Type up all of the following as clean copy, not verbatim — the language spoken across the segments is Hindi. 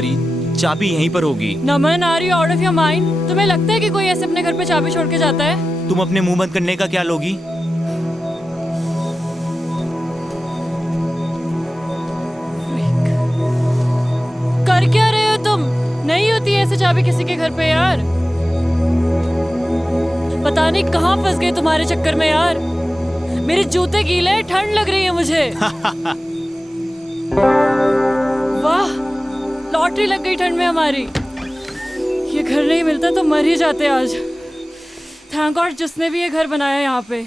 वरी, चाबी यहीं पर होगी। Naman, are you out of your mind? तुम्हें लगता है कि कोई ऐसे अपने घर पे चाबी छोड़ के जाता है? तुम अपने मुंह बंद करने का क्या लोगी? कर क्या रहे हो तुम? नहीं होती ऐसे चाबी किसी के घर पे यार। पता नहीं कहाँ फंस गए तुम्हारे चक्कर में यार। मेरे जूते गीले, ठंड लग रही है मुझे। वाह, लॉटरी लग गई ठंड में हमारी। ये घर नहीं मिलता तो मर ही जाते आज। थैंक गॉड जिसने भी ये घर बनाया यहाँ पे।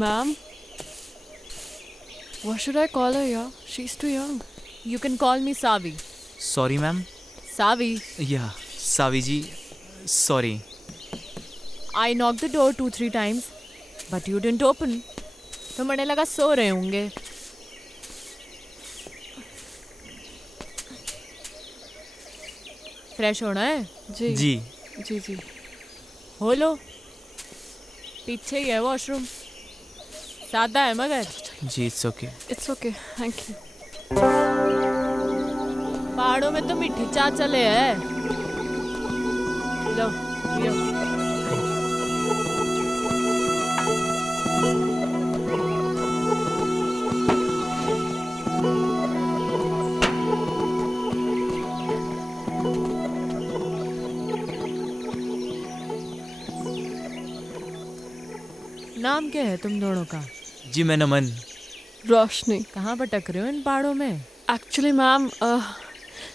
Ma'am, what should I call her? Yeah, she's too young. You can call me Savi. Sorry ma'am. Savi, या सावी जी, sorry. I knocked the door 2-3 times, but you didn't open. तो मैंने लगा सो रहे होंगे। फ्रेश होना है? जी जी जी जी। हो लो, पीछे ही है वॉशरूम। सादा है मगर। जी, it's okay. It's okay, thank you. पहाड़ों में तो मीठी चाय चले है। लो, पियो। नाम क्या है तुम दोनों का? जी मैं नमन। रोशनी। कहाँ भटक रहे हो इन पहाड़ों में? Actually, मैम,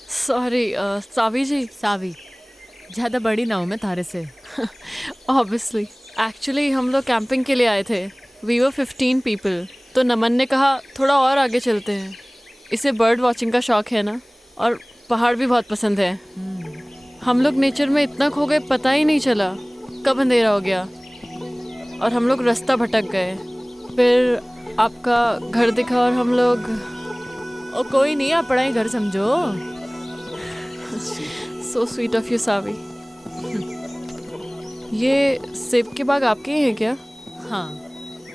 सॉरी, सावी जी। सावी, ज्यादा बड़ी ना हूँ मैं थारे से। Obviously. Actually, हम लोग कैंपिंग के लिए आए थे। We were 15 people. तो नमन ने कहा थोड़ा और आगे चलते हैं। इसे बर्ड वॉचिंग का शौक है ना, और पहाड़ भी बहुत पसंद है। हम लोग नेचर में इतना खो गए पता ही नहीं चला कब अंधेरा हो गया और हम लोग रास्ता भटक गए। फिर आपका घर दिखा और हम लोग। ओ कोई नहीं, अपना ही घर समझो। सो स्वीट ऑफ यू सावी। ये सेब के बाग आपके ही हैं क्या? हाँ,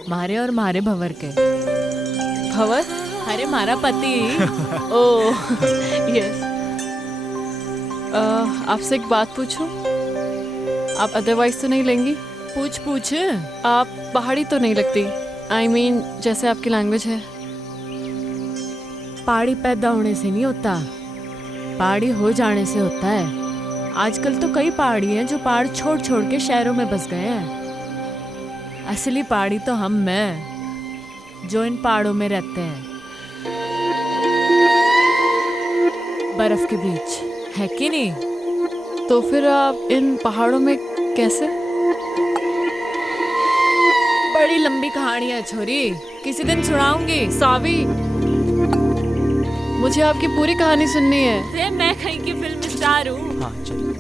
मारे और मारे भंवर के। भंवर? अरे मारा पति। Oh yes. आपसे एक बात पूछूं? आप अदरवाइज तो नहीं लेंगी? पूछ पूछ। आप पहाड़ी तो नहीं लगती। I mean, जैसे आपकी लैंग्वेज है। पहाड़ी पैदा होने से नहीं होता, पहाड़ी हो जाने से होता है। आजकल तो कई पहाड़ी हैं जो पहाड़ छोड़ छोड़ के शहरों में बस गए हैं। असली पहाड़ी तो हम हैं जो इन पहाड़ों में रहते हैं, बर्फ के बीच, है कि नहीं? तो फिर आप इन पहाड़ों में कैसे? बड़ी लंबी कहानी है छोरी, किसी दिन सुनाऊंगी। सावी, मुझे आपकी पूरी कहानी सुननी है। अरे मैं कहीं की फिल्म स्टार हूँ। हाँ चलिए।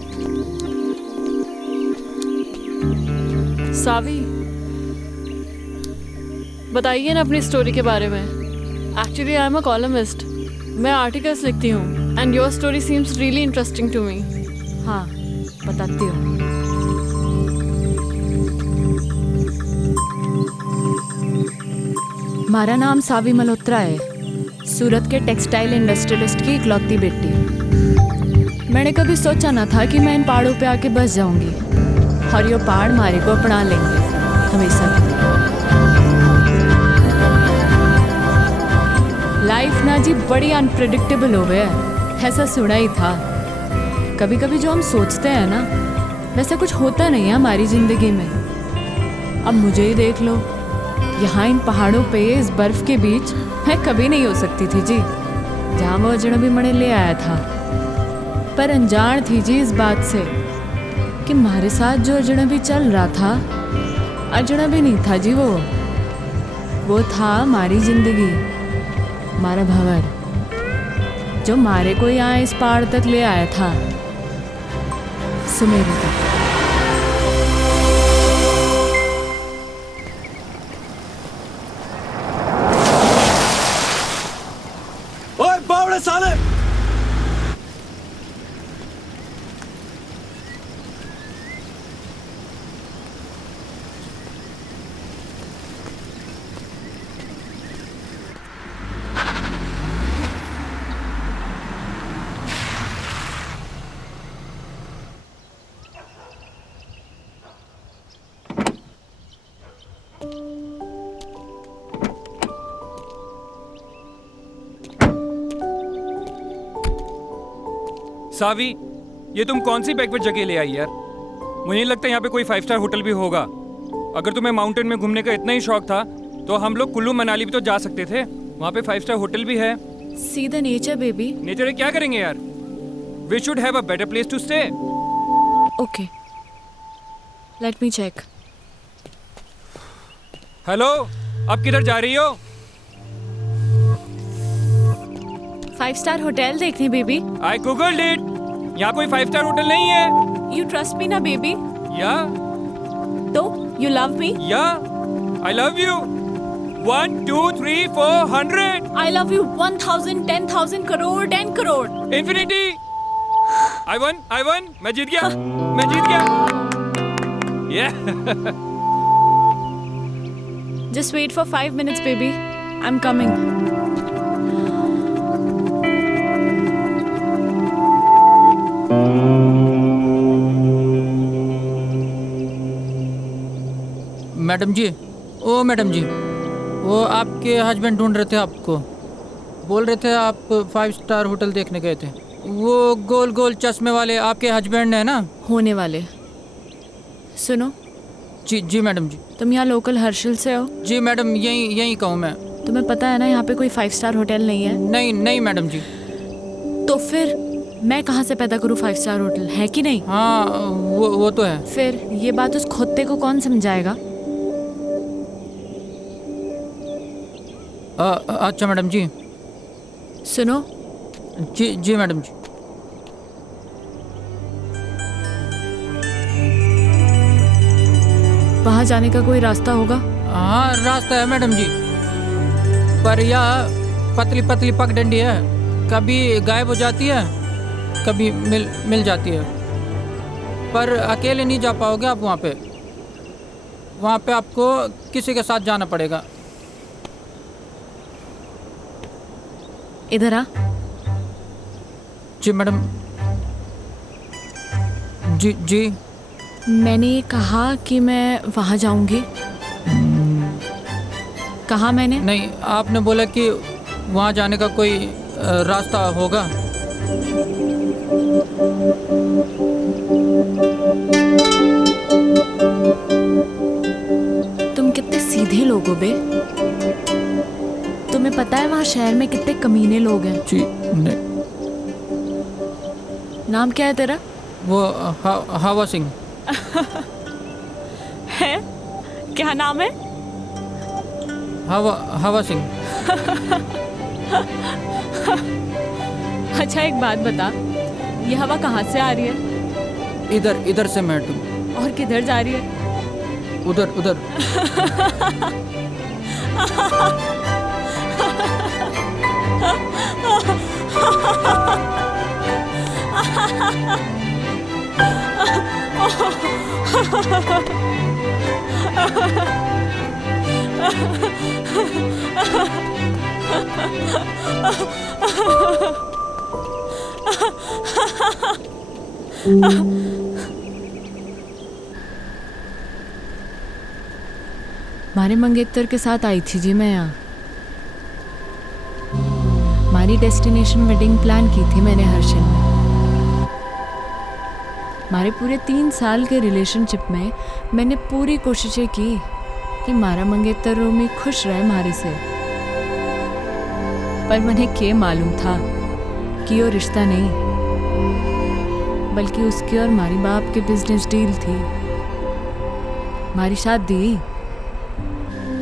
सावी, बताइए ना अपनी स्टोरी के बारे में। Actually I am a columnist. मैं आर्टिकल्स लिखती हूँ and your story seems really interesting to me. हाँ, बताती हूँ। हमारा नाम सावी मल्होत्रा है, सूरत के टेक्सटाइल इंडस्ट्रियलिस्ट की इकलौती बेटी। मैंने कभी सोचा ना था कि मैं इन पहाड़ों पे आके बस जाऊंगी और ये पहाड़ हमारे को अपना लेंगे हमेशा के लिए। लाइफ ना जी बड़ी अनप्रेडिक्टेबल हो गया है, ऐसा सुना ही था। कभी कभी जो हम सोचते हैं ना, वैसा कुछ होता नहीं है हमारी ज़िंदगी में। अब मुझे ही देख लो, यहाँ इन पहाड़ों पे इस बर्फ के बीच मैं कभी नहीं हो सकती थी जी, जहाँ वो अजनबी मने ले आया था। पर अनजान थी जी इस बात से कि हमारे साथ जो अजनबी चल रहा था, अजनबी नहीं था जी, वो था हमारी ज़िंदगी, हमारा भंवर, जो हमारे को यहाँ इस पहाड़ तक ले आया था, सुमेरु तक। ओए बावड़े साले, सावी, ये तुम कौन सी बैकवर्ड जगह ले आई यार? मुझे नहीं लगता यहाँ पे कोई 5 स्टार होटल भी होगा। अगर तुम्हें माउंटेन में घूमने का इतना ही शौक था तो हम लोग कुल्लू मनाली भी तो जा सकते थे। वहाँ पे 5 स्टार होटल भी है। See the nature baby. Nature में क्या करेंगे यार? We should have a better place to stay. Okay, let me check. Hello, अब किधर जा रही हो? 5 स्टार होटल देखने बेबी। I googled it. यहाँ कोई 5 स्टार होटल नहीं है। यू ट्रस्ट मी ना बेबी? या तो यू लव मी? या I love you. 1 2 3 4 100 I love you 1000, 10,000 crore, 10 crore. Infinity. I won, मैं जीत गया। Yeah. Just wait for 5 minutes, baby. I'm coming. Madam जी, ओ मैडम जी, वो आपके हस्बैंड ढूंढ रहे थे आपको। बोल रहे थे आप 5 स्टार होटल देखने गए थे। वो गोल गोल चश्मे वाले आपके हस्बैंड है ना? होने वाले। सुनो, जी मैडम जी। तुम यहाँ लोकल हर्षिल से हो? जी मैडम, यहीं कहूँ मैं। तुम्हें पता है ना यहाँ पे कोई 5 स्टार होटल नहीं है? नहीं मैडम जी। तो फिर मैं कहाँ से पैदा करूँ 5 स्टार होटल, है कि नहीं? हाँ, वो तो है। फिर ये बात उस खोते को कौन समझाएगा? अच्छा मैडम जी। सुनो, जी मैडम जी। वहाँ जाने का कोई रास्ता होगा? हाँ, रास्ता है मैडम जी, पर यह पतली पतली पगडंडी है। कभी गायब हो जाती है, कभी मिल जाती है। पर अकेले नहीं जा पाओगे आप वहाँ पे आपको किसी के साथ जाना पड़ेगा। इधर आ। जी मैडम। जी मैंने ये कहा कि मैं वहाँ जाऊंगी। कहा मैंने? नहीं, आपने बोला कि वहाँ जाने का कोई रास्ता होगा। तुम कितने सीधे लोग हो बे। तुम्हें पता है वहाँ शहर में कितने कमीने लोग हैं? जी नहीं। नाम क्या है तेरा? वो हवा सिंह। है? क्या नाम है? हवा सिंह। अच्छा एक बात बता, ये हवा कहाँ से आ रही है? इधर से मैडम। और किधर जा रही है? उधर। मारे मंगेतर के साथ आई थी जी मैं यहाँ। हमारी डेस्टिनेशन वेडिंग प्लान की थी मैंने हर्षिल में। हमारे पूरे 3 साल के रिलेशनशिप में मैंने पूरी कोशिशें की कि मारा मंगेतर रोमी खुश रहे हमारे से। पर मुझे क्या मालूम था कि वो रिश्ता नहीं, बल्कि उसकी और हमारी बाप की बिजनेस डील थी। हमारी शादी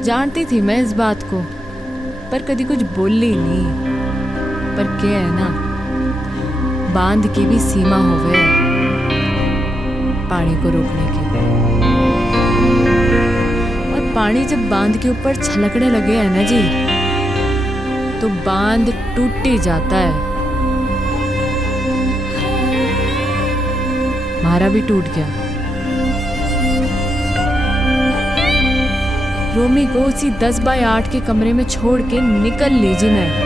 जानती थी मैं इस बात को, पर कभी कुछ बोली नहीं। पर क्या है ना, बांध की भी सीमा होवे पानी को रोकने की। और पानी जब बांध के ऊपर छलकने लगे है ना जी, तो बांध टूट ही जाता है। हमारा भी टूट गया। रोमी को उसी 10 बाय 8 के कमरे में छोड़ के निकल लीजिए मैं।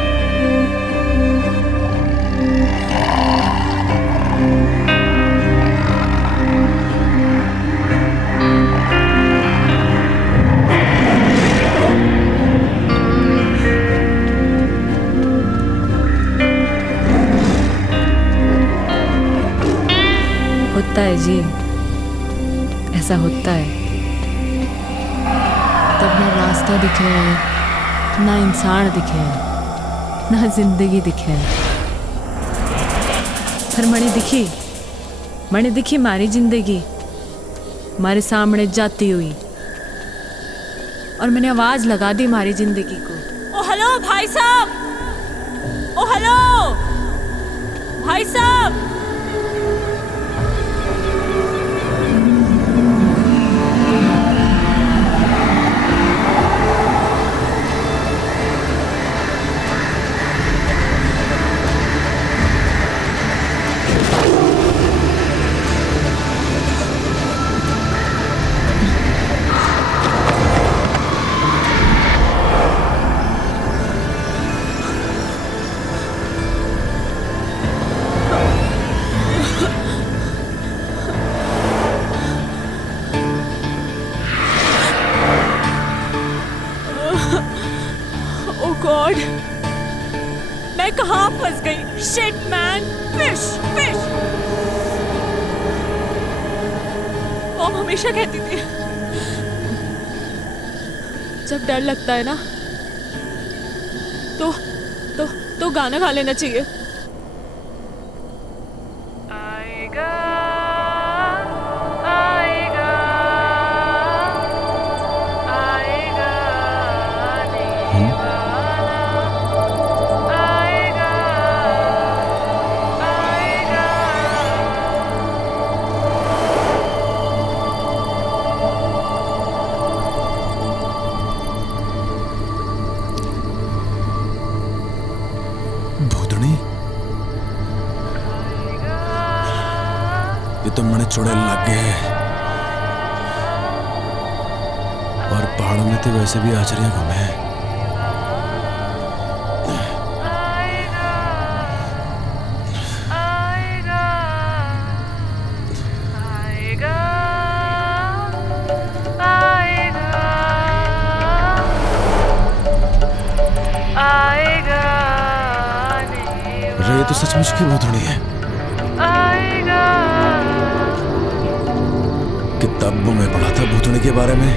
ऐसा होता है। तब ना रास्ता दिखे, ना इंसान दिखे, ना जिंदगी दिखे। पर मणि दिखी मारी जिंदगी मारे सामने जाती हुई, और मैंने आवाज लगा दी मारी जिंदगी को। ओ हेलो भाई साहब, ओ हेलो भाई साहब। गॉड, मैं कहाँ फंस गई? Shit man, fish fish. Mom हमेशा कहती थी जब डर लगता है ना तो गाना गा लेना चाहिए। आएगा आएगा आएगा भूतनी, ये तो मने चुड़ैल लग गए हैं। और पहाड़ों में तो वैसे भी आचरियां कम है। ये तो सचमुच की भूतनी है। किताबों में पढ़ा था भूतनी के बारे में।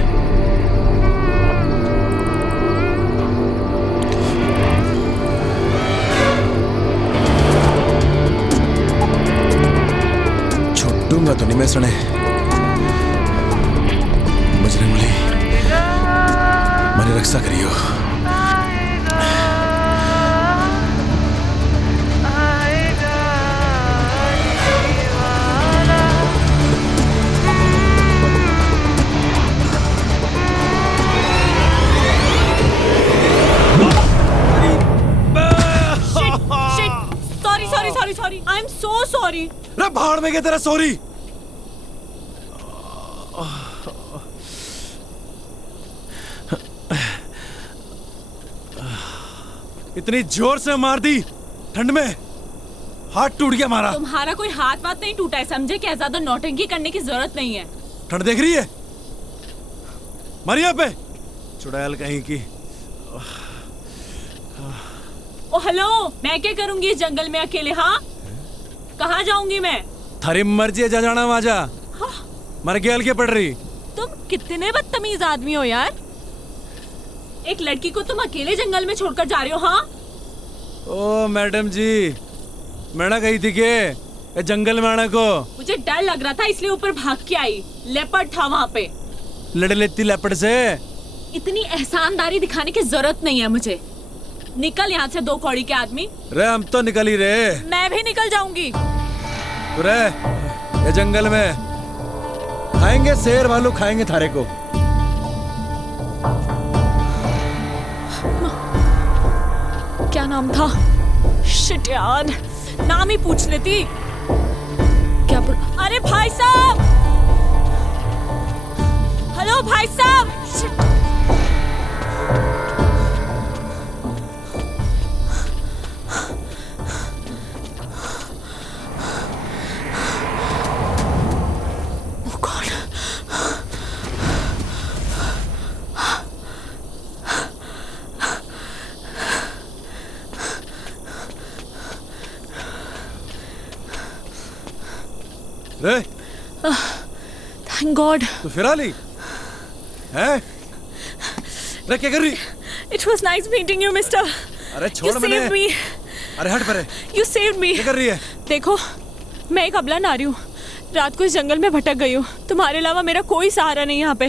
छुट्टूंगा तो नहीं मैं सने। बजरंग बली, मेरी रक्षा करियो। Sorry, I am so sorry. रे भाड़ में गया तेरा सॉरी। इतनी जोर से मार दी ठंड में, हाथ टूट गया हमारा। तुम्हारा कोई हाथ वाथ नहीं टूटा है, समझे क्या? ज्यादा नौटंकी करने की जरूरत नहीं है। ठंड देख रही है मरिया पे, चुड़ैल कहीं की। ओ हेलो, मैं क्या करूंगी इस जंगल में अकेले? हाँ, कहाँ जाऊंगी मैं? थारी मर्जी है, जा जाना वहां जा। हाँ? मर गया के पड़ रही। तुम कितने बदतमीज आदमी हो यार। एक लड़की को तुम अकेले जंगल में छोड़कर जा रहे हो? हाँ? ओ मैडम जी, मैं ना गई थी के जंगल में आने को। मुझे डर लग रहा था इसलिए ऊपर भाग के आई। लेपर्ड था वहाँ पे। लड़ लेती लेपर्ड से। इतनी एहसानदारी दिखाने की जरूरत नहीं है मुझे। निकल यहाँ से, दो कौड़ी के आदमी। रे हम तो निकल ही रहे। मैं भी निकल जाऊंगी। रे ये जंगल में खाएंगे, शेर भालू खाएंगे थारे को। क्या नाम था? शिट यार, नाम ही पूछ लेती। क्या अरे भाई साहब, हेलो भाई साहब। शिट। Thank God. तू फिर आ ली है? अरे क्या कर रही? It was nice meeting you mister. अरे यू छोड़ मैंने। Saved me. अरे हट परे। You saved me. क्या कर रही है? देखो, मैं एक अबला नारी हूँ, रात को इस जंगल में भटक गई हूँ। तुम्हारे अलावा मेरा कोई सहारा नहीं यहाँ पे।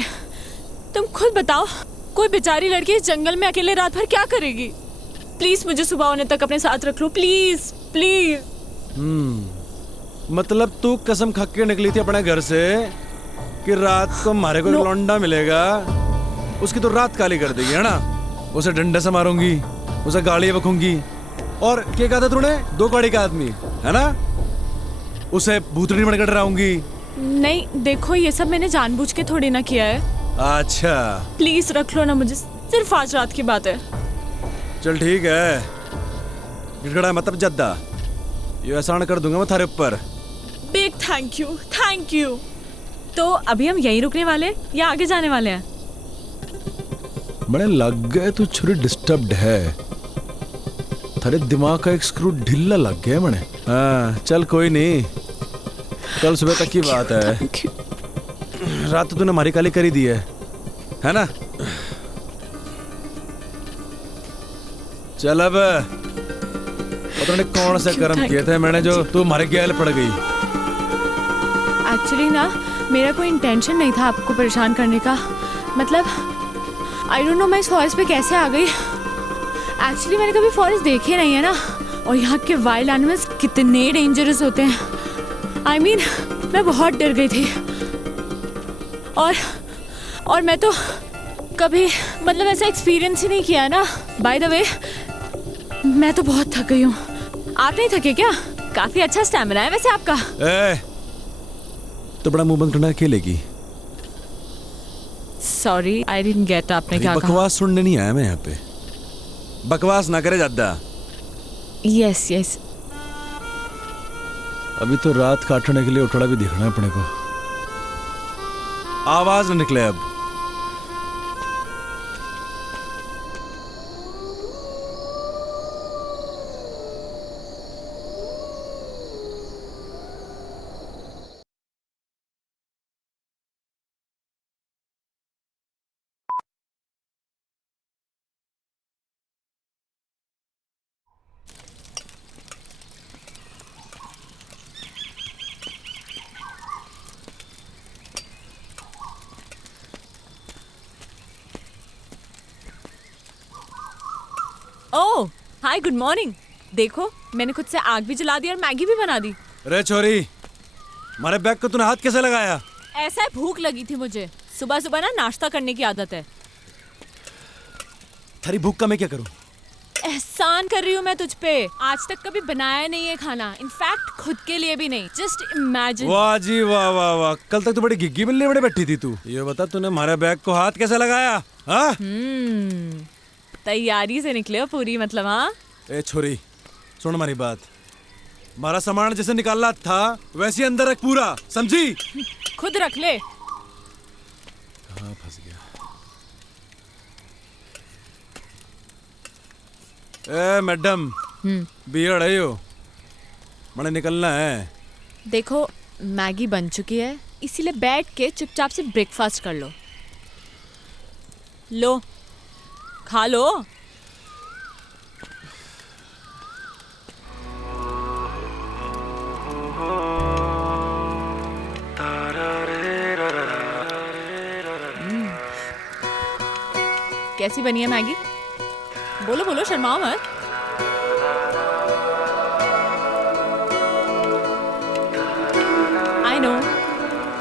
तुम खुद बताओ, कोई बेचारी लड़की इस जंगल में अकेले रात भर क्या करेगी? प्लीज मुझे सुबह होने तक अपने साथ रख लो, प्लीज प्लीज। मतलब तू कसम खा के निकली थी अपने घर से कि रात को हमारे को एक लौंडा मिलेगा, उसकी तो रात काली कर देगी, है ना? उसे डंडे से मारूंगी, उसे गाड़ी बकूंगी, और क्या कहा था तूने? 2 गाड़ी का आदमी, है ना? उसे भूतड़ी बनकर डराऊंगी। नहीं देखो, ये सब मैंने जानबूझ के थोड़ी ना किया है। अच्छा प्लीज रख लो ना मुझे, सिर्फ आज रात की बात है। चल ठीक है, गिड़गड़ा मतलब जद्दा, ये एहसान कर दूंगा मैं थारे ऊपर। Big thank you, thank you. तो अभी हम यहीं रुकने वाले हैं या आगे जाने वाले हैं? बड़े लग गए तू छुरी डिस्टर्ब्ड है, थारे दिमाग का एक स्क्रू ढीला लग गया मने। हाँ चल कोई नहीं, कल सुबह तक की बात है। Thank you. रात तो तूने हमारी काली करी दी है ना? चल अब पता नहीं कौन से कर्म किए थे मैंने जो तू हमारे गैल पड़ गई। एक्चुअली ना, मेरा कोई इंटेंशन नहीं था आपको परेशान करने का। मतलब आई डोंट नो मैं इस फॉरेस्ट पे कैसे आ गई। एक्चुअली मैंने कभी फॉरेस्ट देखे नहीं है ना, और यहाँ के वाइल्ड एनिमल्स कितने डेंजरस होते हैं। आई मीन मैं बहुत डर गई थी, और मैं तो कभी मतलब ऐसा एक्सपीरियंस ही नहीं किया ना। बाय द वे, मैं तो बहुत थक गई हूँ। आप नहीं थके क्या? काफी अच्छा स्टैमिना है वैसे आपका। तो बड़ा मुंह बंद करना अकेले की। सॉरी आई डिडंट गेट, आपने क्या कहा? बकवास सुनने नहीं आया मैं यहाँ पे, बकवास ना करे ज्यादा। Yes yes. अभी तो रात काटने के लिए उठड़ा भी दिखना है अपने को, आवाज न निकले अब। ओह हाय, गुड मॉर्निंग। देखो मैंने खुद से आग भी जला दी और मैगी भी बना दी। रे छोरी, हमारे बैग को तूने हाथ कैसे लगाया? ऐसा है, भूख लगी थी मुझे। सुबह सुबह ना नाश्ता करने की आदत है। थारी भूख का मैं क्या करूं? एहसान कर रही हूँ मैं तुझ पे। आज तक कभी बनाया नहीं है खाना, इनफैक्ट खुद के लिए भी नहीं। Just imagine. वाह जी वाह वाह वाह, कल तक तो बड़ी घिग्गी बिल्ली बड़े बैठी थी तू। ये बता तूने हमारे बैग को हाथ कैसे लगाया? हाँ? तैयारी से निकले हो पूरी, मतलब। हाँ ए छोरी सुन हमारी बात, हमारा सामान जैसे निकालना था वैसे अंदर रख पूरा, समझी? खुद रख ले। कहाँ फंस गया? ए मैडम, बियड़ है यो, मैंने निकलना है। देखो मैगी बन चुकी है, इसीलिए बैठ के चुपचाप से ब्रेकफास्ट कर लो। लो खा लो। कैसी बनी है मैगी? बोलो बोलो, शर्माओ मत। आई नो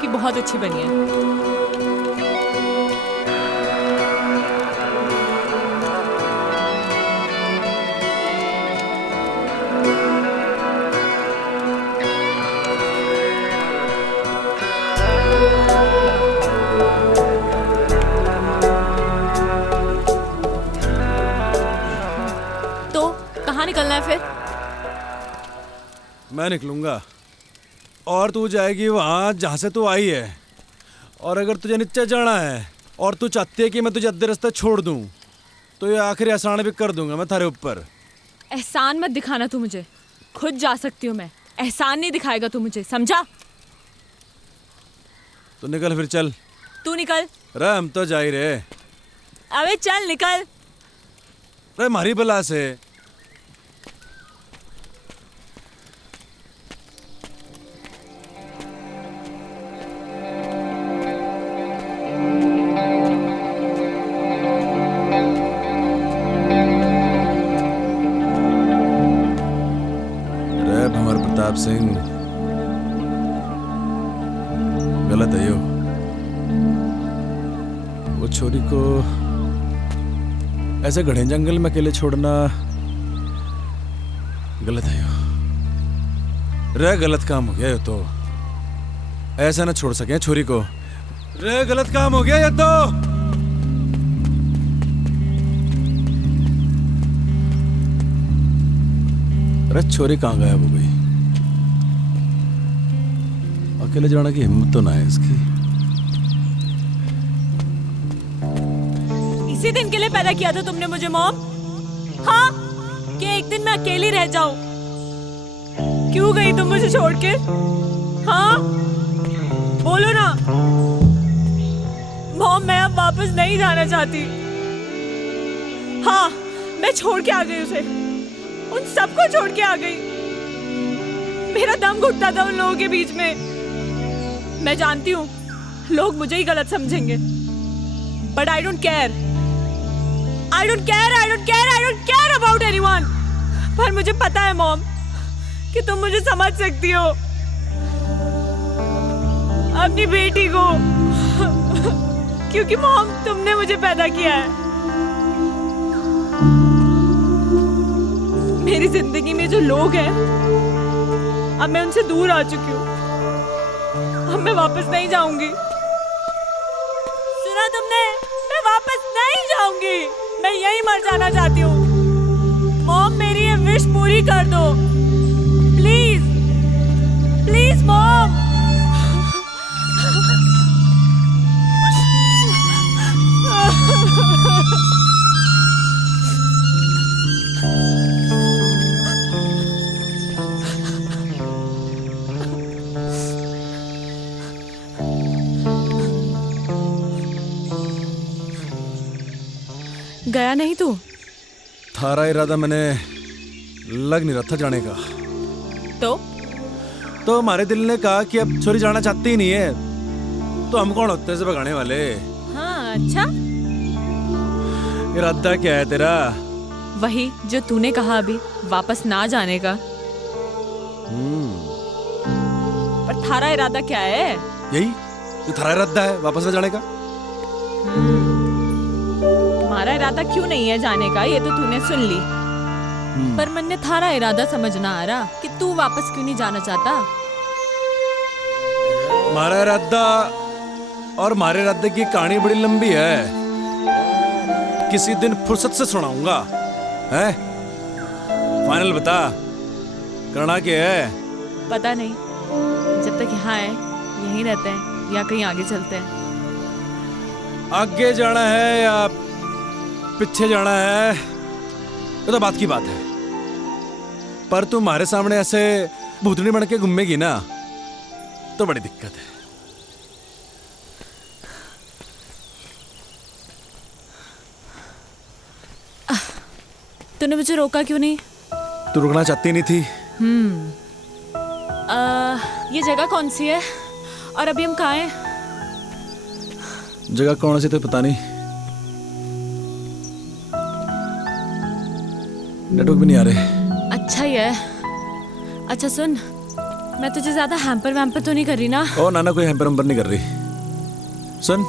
कि बहुत अच्छी बनी है। कहाँ निकलना है फिर? मैं निकलूंगा और तू जाएगी वहां जहां से तू आई है। और अगर तुझे नीचे जाना है और तू चाहती है कि मैं तुझे अद्धे रास्ते छोड़ दूं, तो ये आखिरी एहसान भी कर दूंगा मैं थारे ऊपर। एहसान मत दिखाना तू मुझे, खुद जा सकती हूँ मैं। एहसान नहीं दिखाएगा तू मुझे, समझा? तो निकल फिर चल। तू निकल। रे हम तो जा ही रहे। अबे चल निकल। रे मारी बला से। रे भंवर प्रताप सिंह, गलत है यो। वो छोरी को ऐसे घने जंगल में अकेले छोड़ना गलत है यो। रे गलत काम हो गया ये तो। ऐसा ना छोड़ सके छोरी को। रे गलत काम हो गया ये तो। अरे छोरी कहाँ गायब हो गई? अकेले जाने की हिम्मत तो ना है इसकी। इसी दिन के लिए पैदा किया था तुमने मुझे मॉम? हाँ, कि एक दिन मैं अकेली रह जाऊं? क्यों गई तुम मुझे छोड़ के? हाँ, बोलो ना। मॉम, मैं अब वापस नहीं जाना चाहती। हाँ, मैं छोड़ के आ गई उसे, उन सबको छोड़ के आ गई। मेरा दम घुटता था उन लोगों के बीच में। मैं जानती हूँ लोग मुझे ही गलत समझेंगे, but I don't care. I don't care about anyone। पर मुझे पता है मॉम कि तुम मुझे समझ सकती हो, अपनी बेटी को। क्योंकि मॉम, तुमने मुझे पैदा किया है। मेरी जिंदगी में जो लोग हैं, अब मैं उनसे दूर आ चुकी हूँ। अब मैं वापस नहीं जाऊंगी। सुना तुमने? मैं वापस नहीं जाऊंगी। मैं यहीं मर जाना चाहती हूँ। मॉम, मेरी ये विश पूरी कर दो प्लीज, प्लीज मॉम। गया नहीं तू? थारा इरादा मैंने लग नहीं रहा था जाने का। तो हमारे दिल ने कहा कि अब छोरी जाना चाहती ही नहीं है, तो हम कौन होते हैं इसे भगाने वाले? हाँ, अच्छा। इरादा क्या है तेरा? वही जो तूने कहा अभी, वापस ना जाने का। पर थारा इरादा क्या है? यही जो थारा इरादा है, वापस ना जाने का। हमारा इरादा क्यों नहीं है जाने का, ये तो तूने सुन ली। पर मन ने थारा इरादा समझना आ रहा कि तू वापस क्यों नहीं जाना चाहता। हमारा इरादा और हमारे इरादे की कहानी बड़ी लंबी है, किसी दिन फुर्सत से सुनाऊंगा। है फाइनल बता, करना क्या है? पता नहीं, जब तक यहाँ है यहीं रहते हैं या कहीं आगे चलते हैं। आगे जाना है या पीछे जाना है, ये तो बात की बात है। पर तू हमारे सामने ऐसे भूतनी बन के घूमेगी ना, तो बड़ी दिक्कत है। तूने मुझे रोका क्यों नहीं? तू रुकना चाहती नहीं थी। ये जगह कौन सी है और अभी हम कहाँ हैं? जगह कौन सी तो पता नहीं, नेटवर्क भी नहीं आ रहे। अच्छा ही है। अच्छा सुन, मैं तुझे ज्यादा हैम्पर वैम्पर तो नहीं कर रही ना? ओ नाना, कोई हैम्पर वैम्पर नहीं कर रही। सुन,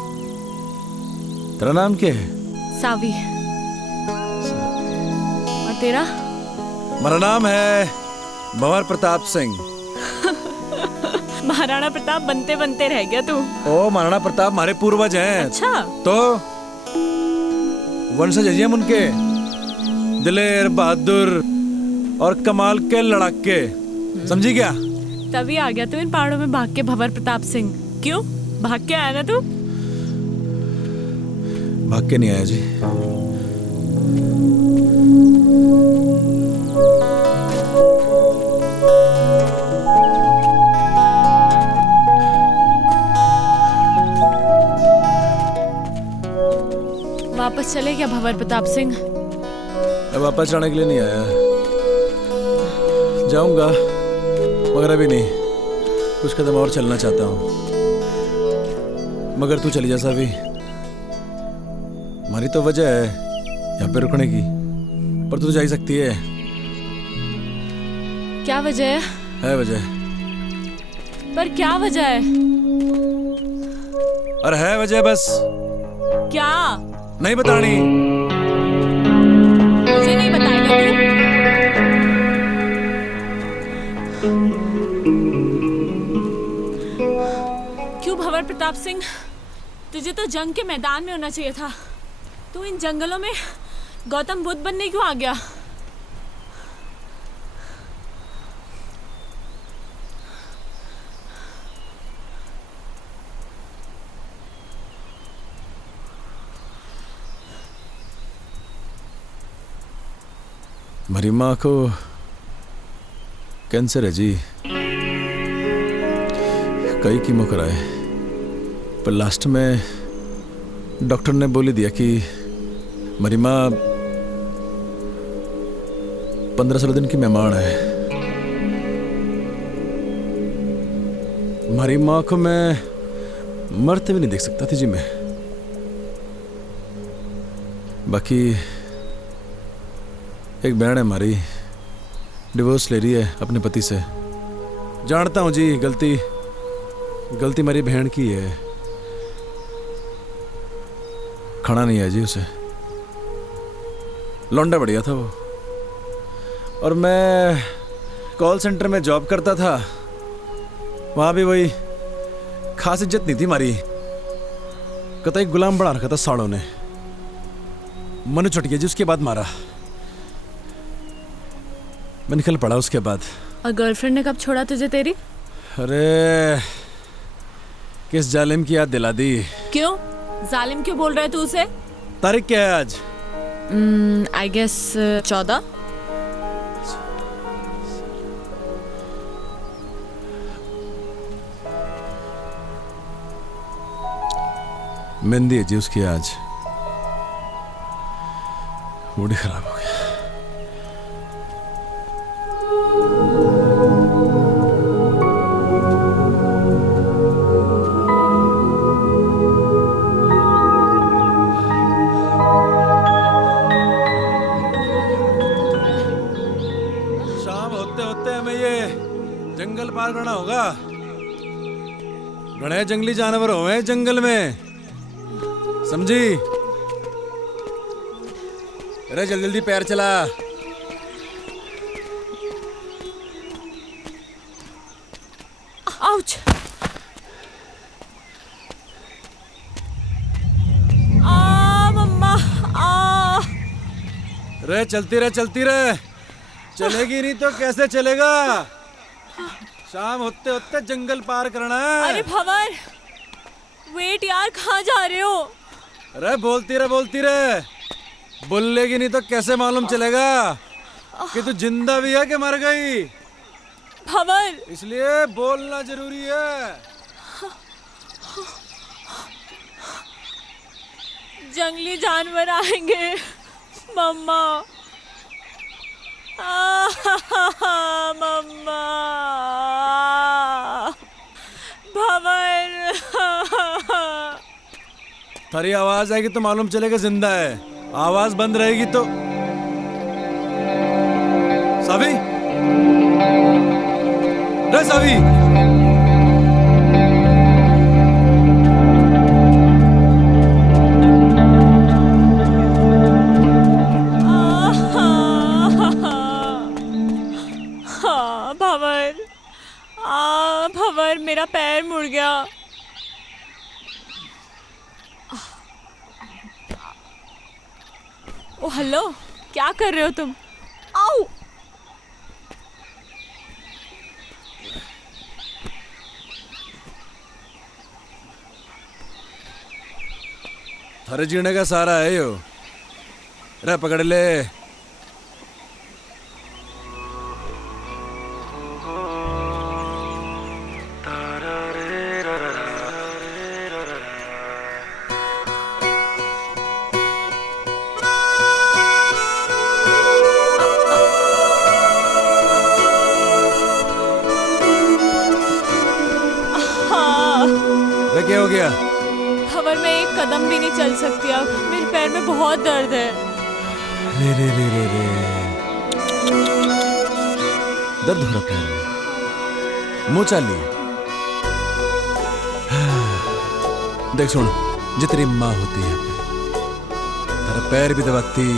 तेरा नाम क्या है? सावी। और तेरा? मेरा नाम है भंवर प्रताप सिंह। महाराणा प्रताप बनते बनते रह गया तू। ओ महाराणा प्रताप हमारे पूर्वज हैं। अच्छा, तो वंशज हैं हम उनके, दिलेर, बहादुर और कमाल के लड़ाके। समझी क्या? तभी आ गया तू इन पहाड़ों में भाग के भंवर प्रताप सिंह। क्यों भाग के आया ना तू? भाग के नहीं आया जी। वापस चले क्या भंवर प्रताप सिंह? अब वापस जाने के लिए नहीं आया, जाऊंगा मगर अभी नहीं, कुछ कदम और चलना चाहता हूँ। मगर तू चली जा सावी, हमारी तो वजह है यहाँ पे रुकने की, पर तू तो जा ही सकती है। क्या वजह है वजह, पर क्या वजह है? अरे है वजह, बस क्या? नहीं बतानी। मुझे नहीं बताएगा तू? क्यों भंवर प्रताप सिंह, तुझे तो जंग के मैदान में होना चाहिए था। तू इन जंगलों में गौतम बुद्ध बनने क्यों आ गया? हमारी माँ को कैंसर है जी, कई कीमो कराए, पर लास्ट में डॉक्टर ने बोल ही दिया कि हमारी माँ 15-16 दिन की मेहमान है। हमारी माँ को मैं मरते भी नहीं देख सकता थी जी मैं। बाकी एक बहन है हमारी, डिवोर्स ले रही है अपने पति से। जानता हूँ जी, गलती मेरी बहन की है, खाना नहीं है जी उसे। लौंडा बढ़िया था वो, और मैं कॉल सेंटर में जॉब करता था, वहाँ भी वही खास इज्जत नहीं थी हमारी। कतई गुलाम बना रखा था साड़ों ने। मनु छुट गया जी, उसके बाद मारा, मैं निकल पड़ा उसके बाद। और गर्लफ्रेंड ने कब छोड़ा तुझे तेरी? अरे किस जालिम की याद दिला दी। क्यों? जालिम क्यों बोल रहा है तू उसे? तारीख क्या है आज? I guess 14। मेहंदी है जी उसकी आज। मूड ही खराब हो गया। शाम होते होते हमें ये जंगल पार करना होगा। बड़े जंगली जानवर हुए जंगल में, समझी? अरे जल्दी जल्दी पैर चला। आउच! आ मम्मा, आ! रे चलती रहे चलती रहे, चलेगी नहीं तो कैसे चलेगा? शाम होते होते जंगल पार करना है। अरे भंवर, वेट यार, कहाँ जा रहे हो? अरे बोलती रहे, बोलेगी नहीं तो कैसे मालूम चलेगा कि तू जिंदा भी है कि मर गई? भंवर, इसलिए बोलना जरूरी है। जंगली जानवर आएंगे मम्मा। मम्मा, भंवर। थारी आवाज आएगी तो मालूम चलेगा जिंदा है, आवाज बंद रहेगी तो। सावी, रे सावी, भंवर, भंवर, मेरा पैर मुड़ गया। ओ हेलो, क्या कर रहे हो तुम? आओ! थारे जीने का सहारा है यो। रे पकड़ ले। कवर में एक कदम भी नहीं चल सकती अब। मेरे पैर में बहुत दर्द है। रे रे रे रे रे दर्द हो रहा पैर में, मुंह चाली। देख सुन, जे तेरी माँ होती है थारे पैर भी दबाती,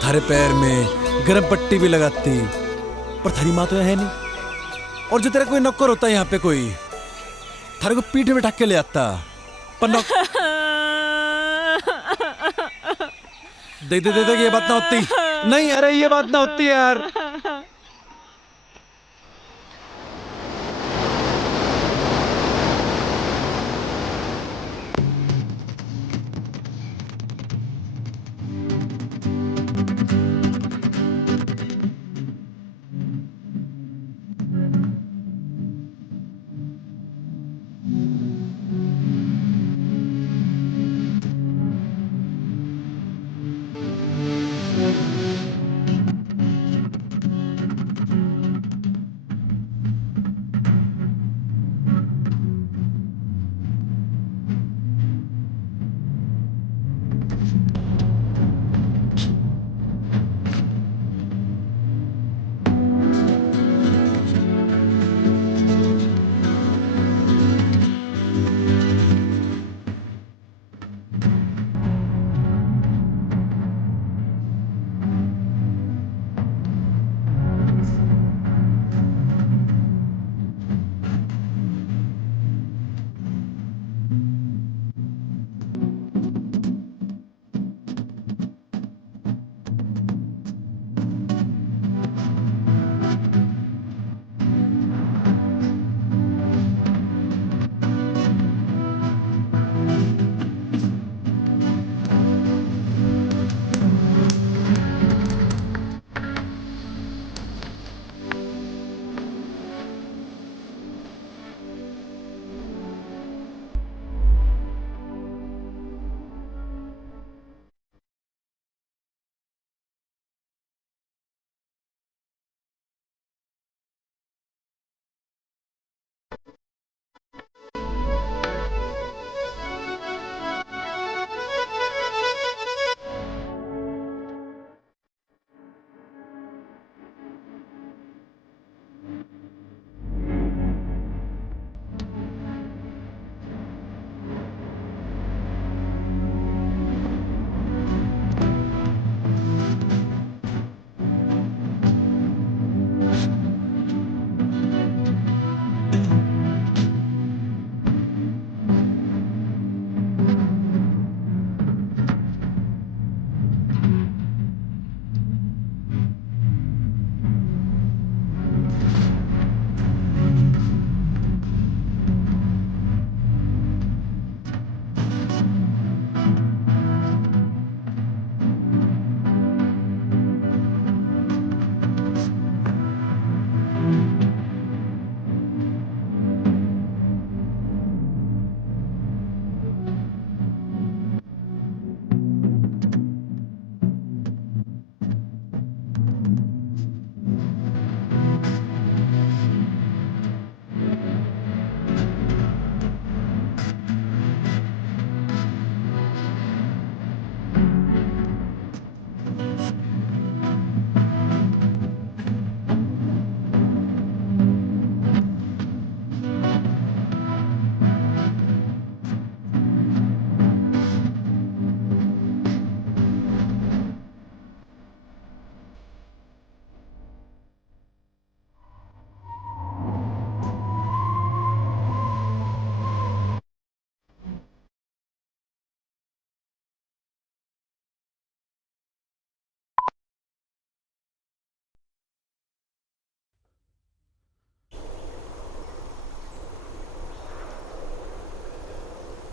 थारे पैर में गर्म पट्टी भी लगाती, पर थारी माँ तो है नहीं। और जो तेरा कोई नौकर होता है यहाँ पे, कोई थारे को पीठ में ढक के ले आता, पर देख देख देख, ये बात ना होती। नहीं अरे ये बात ना होती यार।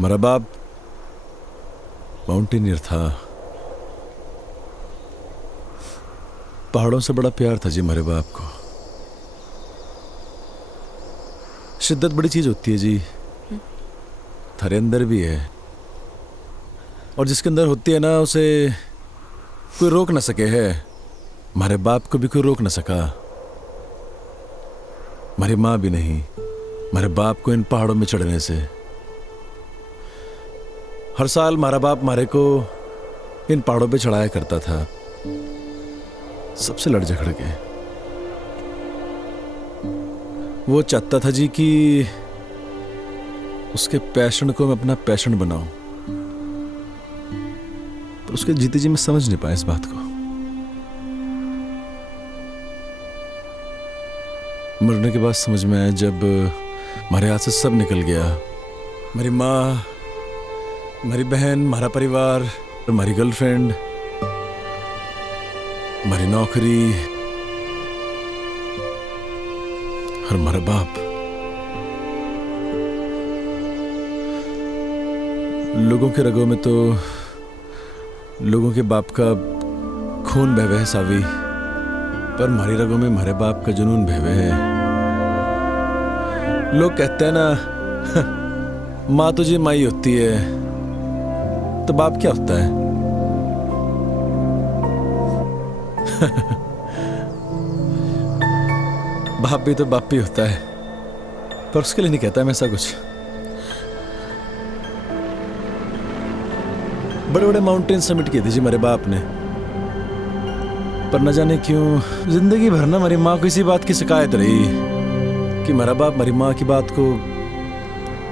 मेरा बाप माउंटेनियर था, पहाड़ों से बड़ा प्यार था जी मेरे बाप को। शिद्दत बड़ी चीज होती है जी, थारे अंदर भी है, और जिसके अंदर होती है ना उसे कोई रोक ना सके है। हमारे बाप को भी कोई रोक ना सका, हमारी माँ भी नहीं, हमारे बाप को इन पहाड़ों में चढ़ने से। हर साल हमारा बाप मारे को इन पहाड़ों पे चढ़ाया करता था, सबसे लड़ झगड़ के। वो चाहता था जी कि उसके पैशन को मैं अपना पैशन बनाऊं, पर उसके जीते जी मैं समझ नहीं पाया इस बात को। मरने के बाद समझ में आया जब हमारे हाथ से सब निकल गया। मेरी माँ, मेरी बहन, हमारा परिवार, हमारी गर्लफ्रेंड, हमारी नौकरी और हमारा बाप। लोगों के रगों में तो लोगों के बाप का खून बह है सावी, पर हमारी रगों में हमारे बाप का जुनून बह है। लोग कहते हैं ना, माँ तुझे माई होती है, तो बाप क्या होता है? बाप भी तो बाप ही होता है, पर उसके लिए नहीं कहता मैं ऐसा कुछ। बड़े बड़े माउंटेन समिट किए थे जी मेरे बाप ने, पर न जाने क्यों जिंदगी भर ना मेरी माँ को इसी बात की शिकायत रही कि मेरा बाप मेरी माँ की बात को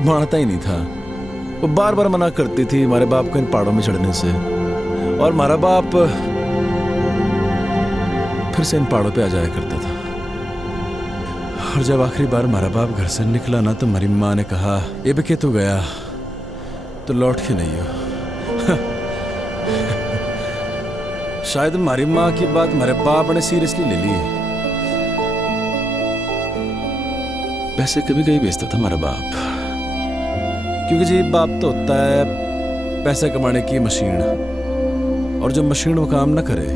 मानता ही नहीं था। वो बार बार मना करती थी हमारे बाप को इन पहाड़ों में चढ़ने से, और हमारा बाप फिर से इन पहाड़ों पे आ जाया करता था। और जब आखिरी बार हमारा बाप घर से निकला ना, तो हमारी माँ ने कहा, ये भी तू गया तो लौट के नहीं हो। शायद हमारी माँ की बात हमारे बाप ने सीरियसली ले ली। पैसे कभी कभी बेचता था हमारा बाप, क्योंकि जी बाप तो होता है पैसे कमाने की मशीन, और जब मशीन वो काम ना करे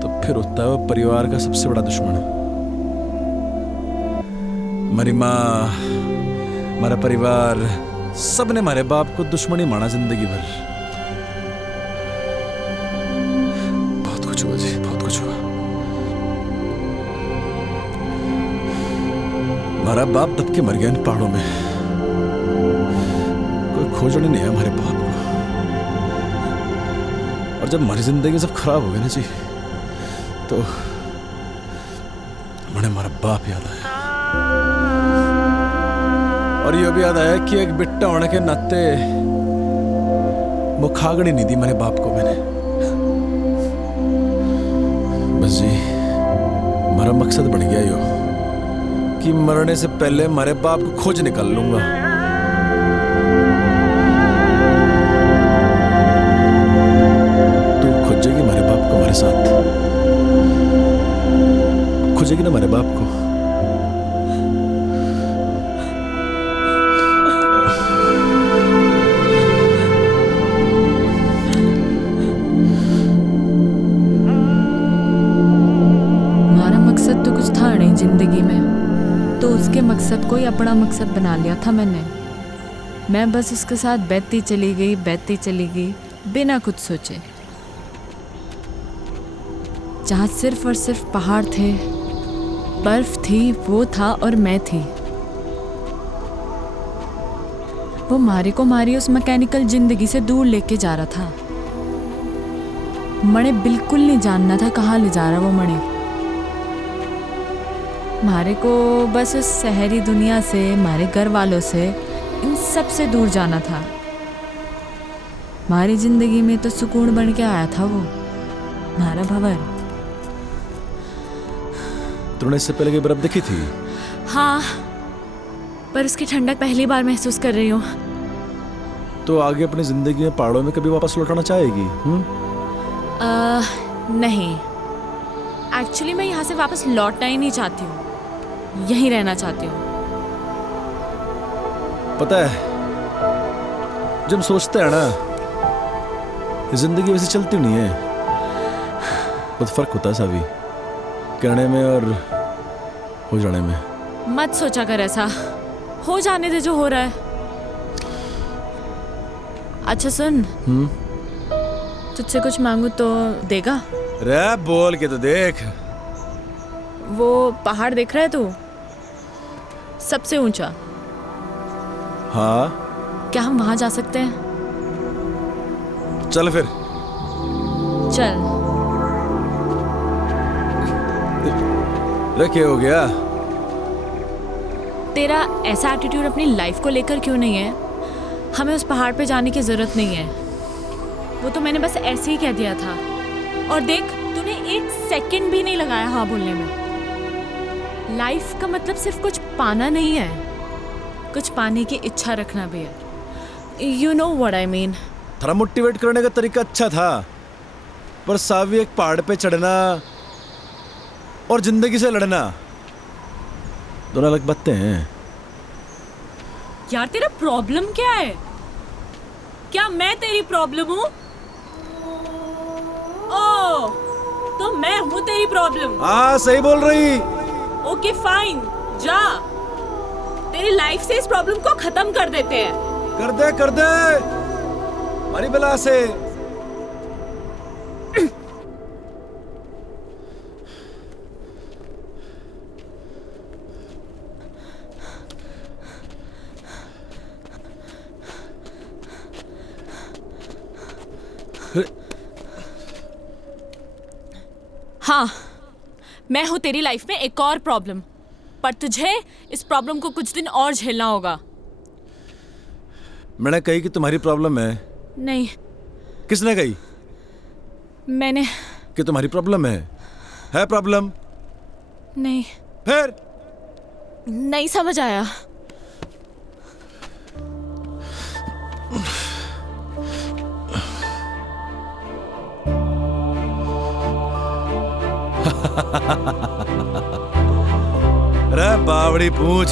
तो फिर होता है वो परिवार का सबसे बड़ा दुश्मन। हमारी माँ, हमारा परिवार, सब ने हमारे बाप को दुश्मन ही माना जिंदगी भर। बहुत कुछ हुआ जी, बहुत कुछ हुआ। हमारा बाप दब के मर गया इन पहाड़ों में, कोई खोजने नहीं है हमारे बाप को। और जब हमारी जिंदगी सब खराब हो गई ना जी, तो मुझे हमारा बाप याद आया। और ये भी याद आया कि एक बिट्टा होने के नाते वो खागड़ी नहीं दी मेरे बाप को मैंने। बस जी हमारा मकसद बन गया यो कि मरने से पहले हमारे बाप को खोज निकाल लूंगा। तू खोजेगी हमारे बाप को हमारे साथ, खोजेगी ना हमारे बाप को। जिंदगी में तो उसके मकसद को ही अपना मकसद बना लिया था मैंने। मैं बस उसके साथ बहती चली गई बिना कुछ सोचे। जहाँ सिर्फ और सिर्फ पहाड़ थे, बर्फ थी, वो था और मैं थी। वो मारी को मारी उस मैकेनिकल जिंदगी से दूर लेके जा रहा था। मणे बिल्कुल नहीं जानना था कहाँ ले जा रहा वो मणे। मारे को बस उस शहरी दुनिया से, हमारे घर वालों से, इन सब से दूर जाना था। हमारी जिंदगी में तो सुकून बन के आया था वो हमारा भंवर। तूने इससे पहले कोई बर्फ देखी थी? हाँ, पर उसकी ठंडक पहली बार महसूस कर रही हूँ। तो आगे अपनी जिंदगी में पहाड़ों में कभी वापस लौटाना चाहेगी? नहीं, एक्चुअली मैं यहाँ से वापस लौटना ही नहीं चाहती हूँ, यहीं रहना चाहती हूँ। पता है, जब सोचते हैं ना, जिंदगी वैसे चलती नहीं है। बहुत फर्क होता है सावी, कहने में और हो जाने में। मत सोचा कर ऐसा, हो जाने दे जो हो रहा है। अच्छा सुन, तुझसे कुछ मांगू तो देगा? रे बोल के तो देख। वो पहाड़ देख रहा है तू, सबसे ऊंचा? हाँ। क्या हम वहां जा सकते हैं? चल फिर। चल। रे क्या हो गया? तेरा ऐसा एटीट्यूड अपनी लाइफ को लेकर क्यों नहीं है? हमें उस पहाड़ पे जाने की ज़रूरत नहीं है। वो तो मैंने बस ऐसे ही कह दिया था। और देख, तूने 1 सेकंड भी नहीं लगाया हाँ बोलने में। लाइफ का मतलब सिर्फ कुछ पाना नहीं है, कुछ पाने की इच्छा रखना भी है। You know what I mean. थोड़ा मोटिवेट करने का तरीका अच्छा था, पर सावी एक पहाड़ पे चढ़ना और जिंदगी से लड़ना दोनों अलग बातें हैं। यार तेरा प्रॉब्लम क्या है? क्या मैं तेरी प्रॉब्लम हूँ? ओह, तो मैं हूँ तेरी प्रॉब्लम। हाँ सही बोल रही। ओके फाइन, जा। तेरी लाइफ से इस प्रॉब्लम को खत्म कर देते हैं। कर दे हमारी बला से। हाँ, मैं हूँ तेरी लाइफ में एक और प्रॉब्लम, पर तुझे इस प्रॉब्लम को कुछ दिन और झेलना होगा। मैंने कही कि तुम्हारी प्रॉब्लम है। नहीं, किसने कही मैंने कि तुम्हारी प्रॉब्लम है प्रॉब्लम? नहीं, फिर नहीं समझ आया। रे बावड़ी पूछ।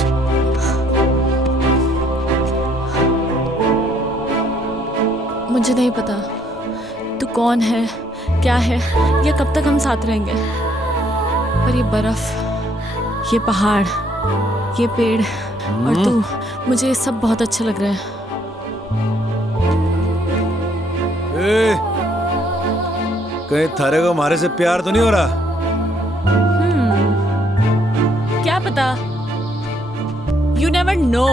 मुझे नहीं पता तू कौन है, क्या है, या कब तक हम साथ रहेंगे, पर ये बर्फ, ये पहाड़, ये पेड़ और तू, मुझे ये सब बहुत अच्छा लग रहा है। कहीं थारे को हमारे से प्यार तो नहीं हो रहा? क्या पता, यू नेवर नो,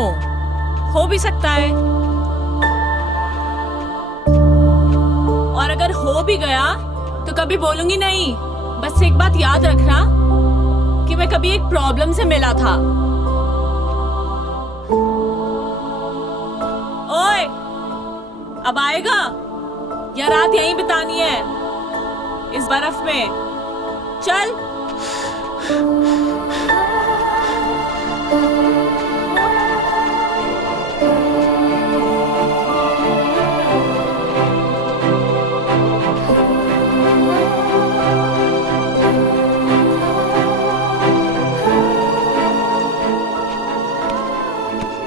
हो भी सकता है। और अगर हो भी गया तो कभी बोलूंगी नहीं। बस एक बात याद रखना कि मैं कभी एक प्रॉब्लम से मिला था। ओए, अब आएगा या रात यहीं बितानी है इस बर्फ में? चल।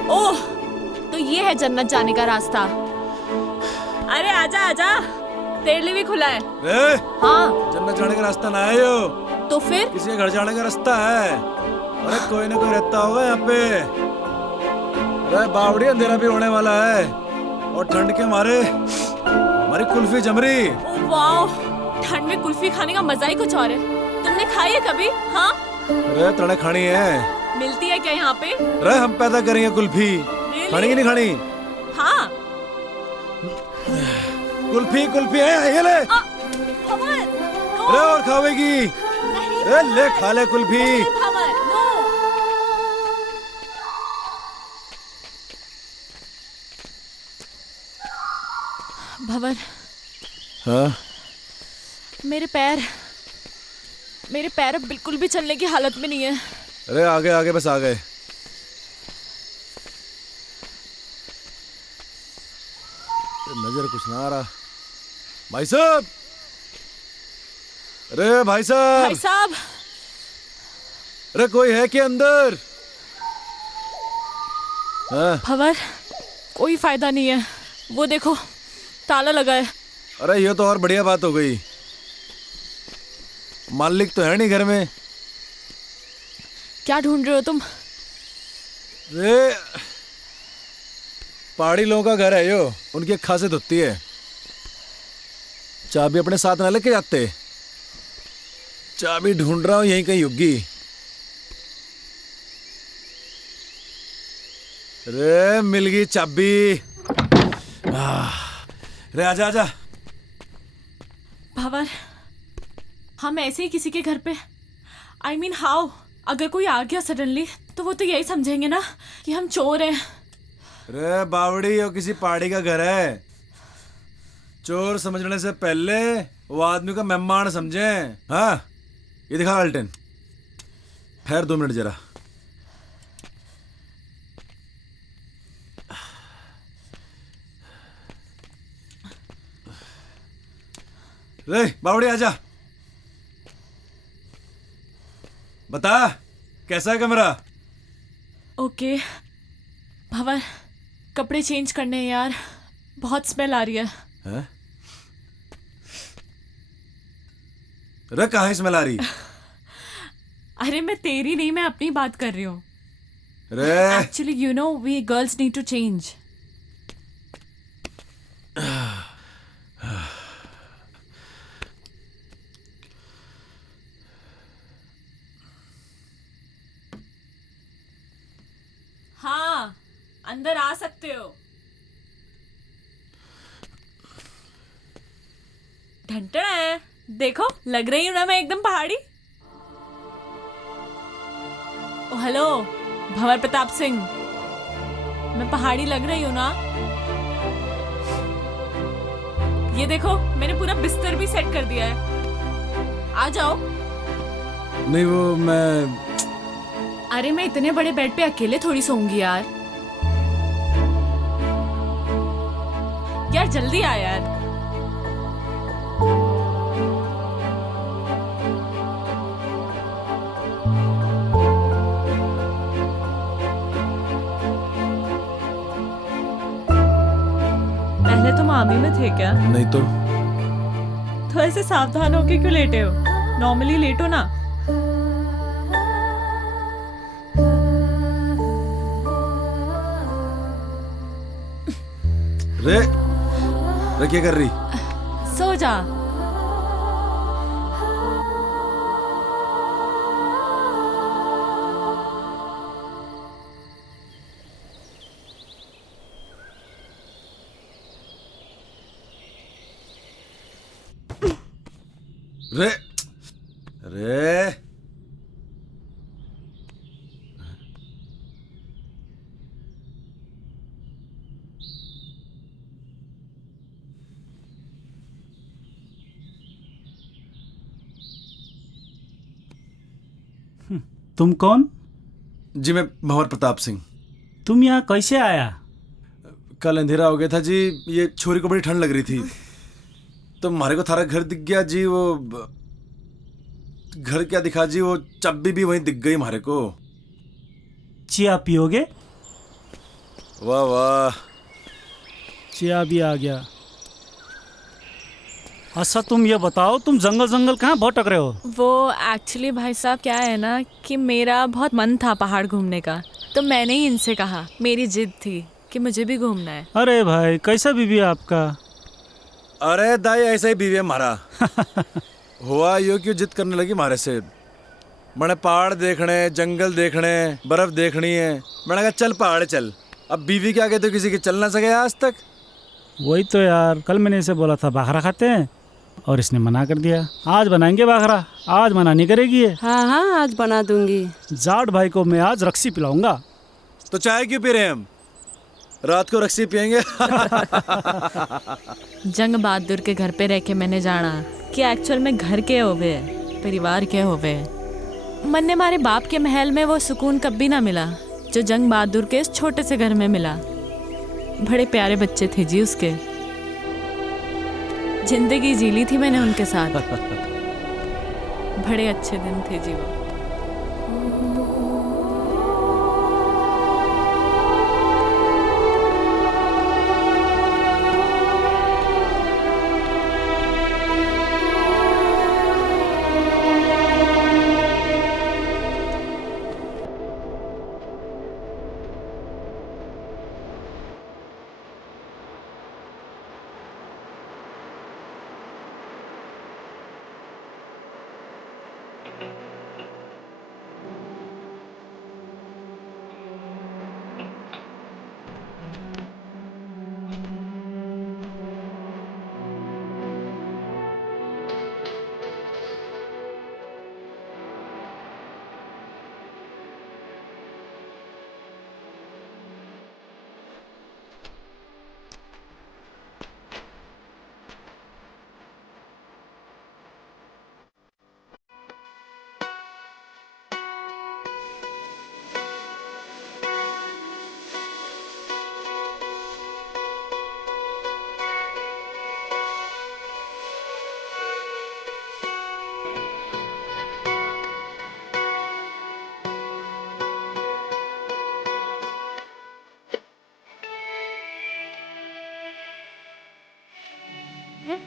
ओह, तो ये है जन्नत जाने का रास्ता। अरे आजा आजा, तेरे लिए भी खुला है। हाँ, जन्नत जाने का रास्ता ना है यो, तो फिर किसी के घर जाने का रास्ता है। अरे कोई ना कोई रहता होगा यहाँ पे। अरे बावड़ी, अंधेरा भी होने वाला है और ठंड के मारे हमारी कुल्फी जम रही। ओह वाओ, ठंड में कुल्फी खाने का मजा ही कुछ और है। तुमने खाई है कभी? हाँ, अरे तड़े खानी है। मिलती है क्या यहाँ पे? अरे हम पैदा करेंगे कुल्फी। Really? खानी की नहीं खानी? हाँ। कुल्फी है, ये ले। भंवर, नो। अरे और खावेगी? नहीं, अरे ले, खा ले कुल्फी। भंवर, नो। भंवर, हाँ? मेरे पैर अब बिल्कुल भी चलने की हालत में नहीं है। अरे आगे बस आ गए। नजर कुछ ना आ रहा। भाई साहब, अरे भाई साहब। भाई साहब, अरे कोई है क्या अंदर? हाँ? भंवर, कोई फायदा नहीं है। वो देखो, ताला लगा है। अरे ये तो और बढ़िया बात हो गई। मालिक तो है नहीं घर में। क्या ढूंढ रहे हो तुम? अरे पहाड़ी लोगों का घर है यो, उनकी एक खासियत होती है, चाबी अपने साथ ना लेके जाते। चाबी ढूंढ रहा हूं, यहीं कहीं होगी। अरे मिल गई चाबी। अरे आजा आजा, भंवर, हम ऐसे ही किसी के घर पे, आई मीन हाउ, अगर कोई आ गया सडनली तो वो तो यही समझेंगे ना कि हम चोर हैं। रे बावड़ी, और किसी पहाड़ी का घर है। चोर समझने से पहले वो आदमी का मेहमान समझे। हाँ, ये दिखा अल्टन। ठहर 2 मिनट जरा। रे बावड़ी, आजा। बता, कैसा है कमरा? ओके भंवर, कपड़े चेंज करने हैं यार, बहुत स्मेल आ रही है। हैं? रे कहाँ स्मेल आ रही? अरे मैं तेरी नहीं, मैं अपनी बात कर रही हूँ। रे actually you know we girls need to change. हाँ, अंदर आ सकते हो। ढंटड़ा है, देखो लग रही हूँ ना मैं एकदम पहाड़ी। ओ हेलो भंवर प्रताप सिंह, मैं पहाड़ी लग रही हूँ ना? ये देखो मैंने पूरा बिस्तर भी सेट कर दिया है, आ जाओ। नहीं, वो मैं अरे मैं इतने बड़े बेड पे अकेले थोड़ी सोऊंगी यार। यार जल्दी आ यार। पहले तुम आर्मी में थे क्या? नहीं तो ऐसे सावधान होके क्यों लेटे हो? नॉर्मली लेटो ना। रे रे क्या कर रही? सो जा। रे रे तुम कौन? जी, मैं भंवर प्रताप सिंह। तुम यहाँ कैसे आया? कल अंधेरा हो गया था जी, ये छोरी को बड़ी ठंड लग रही थी तो हमारे को थारा घर दिख गया जी। वो घर क्या दिखा जी, वो चाबी भी वहीं दिख गई हमारे को। चिया पियोगे? वाह वाह, चिया भी आ गया। अच्छा तुम ये बताओ, तुम जंगल जंगल कहाँ भटक रहे हो? वो एक्चुअली भाई साहब क्या है ना कि मेरा बहुत मन था पहाड़ घूमने का, तो मैंने ही इनसे कहा, मेरी जिद थी कि मुझे भी घूमना है। अरे भाई, कैसा बीवी है आपका? अरे दाई, ऐसा ही बीवी है हमारा। हुआ यो क्यों जिद करने लगी हमारे से? मैंने पहाड़ देखने, जंगल देखने, बर्फ देखनी है। मैंने कहा चल पहाड़ चल। अब बीवी के आगे तो किसी के चल ना सके आज तक। वही तो यार, कल मैंने इसे बोला था बाखरा खाते हैं और इसने मना कर दिया। आज बनाएंगे बाखरा, आज मना नहीं करेगी ये। हाँ हाँ, आज बना दूंगी। जाट भाई को मैं आज रक्सी पिलाऊंगा। तो चाय क्यों पी रहे हैं हम? रात को रक्सी पियेंगे। जंग बहादुर के घर पे रह के मैंने जाना कि एक्चुअल में घर के होवे, परिवार के होवे। मन ने हमारे बाप के महल में वो सुकून कभी ना मिला जो जंग बहादुर के इस छोटे से घर में मिला। बड़े प्यारे बच्चे थे जी उसके, जिंदगी जी ली थी मैंने उनके साथ। बड़े अच्छे दिन थे जी वो। मैं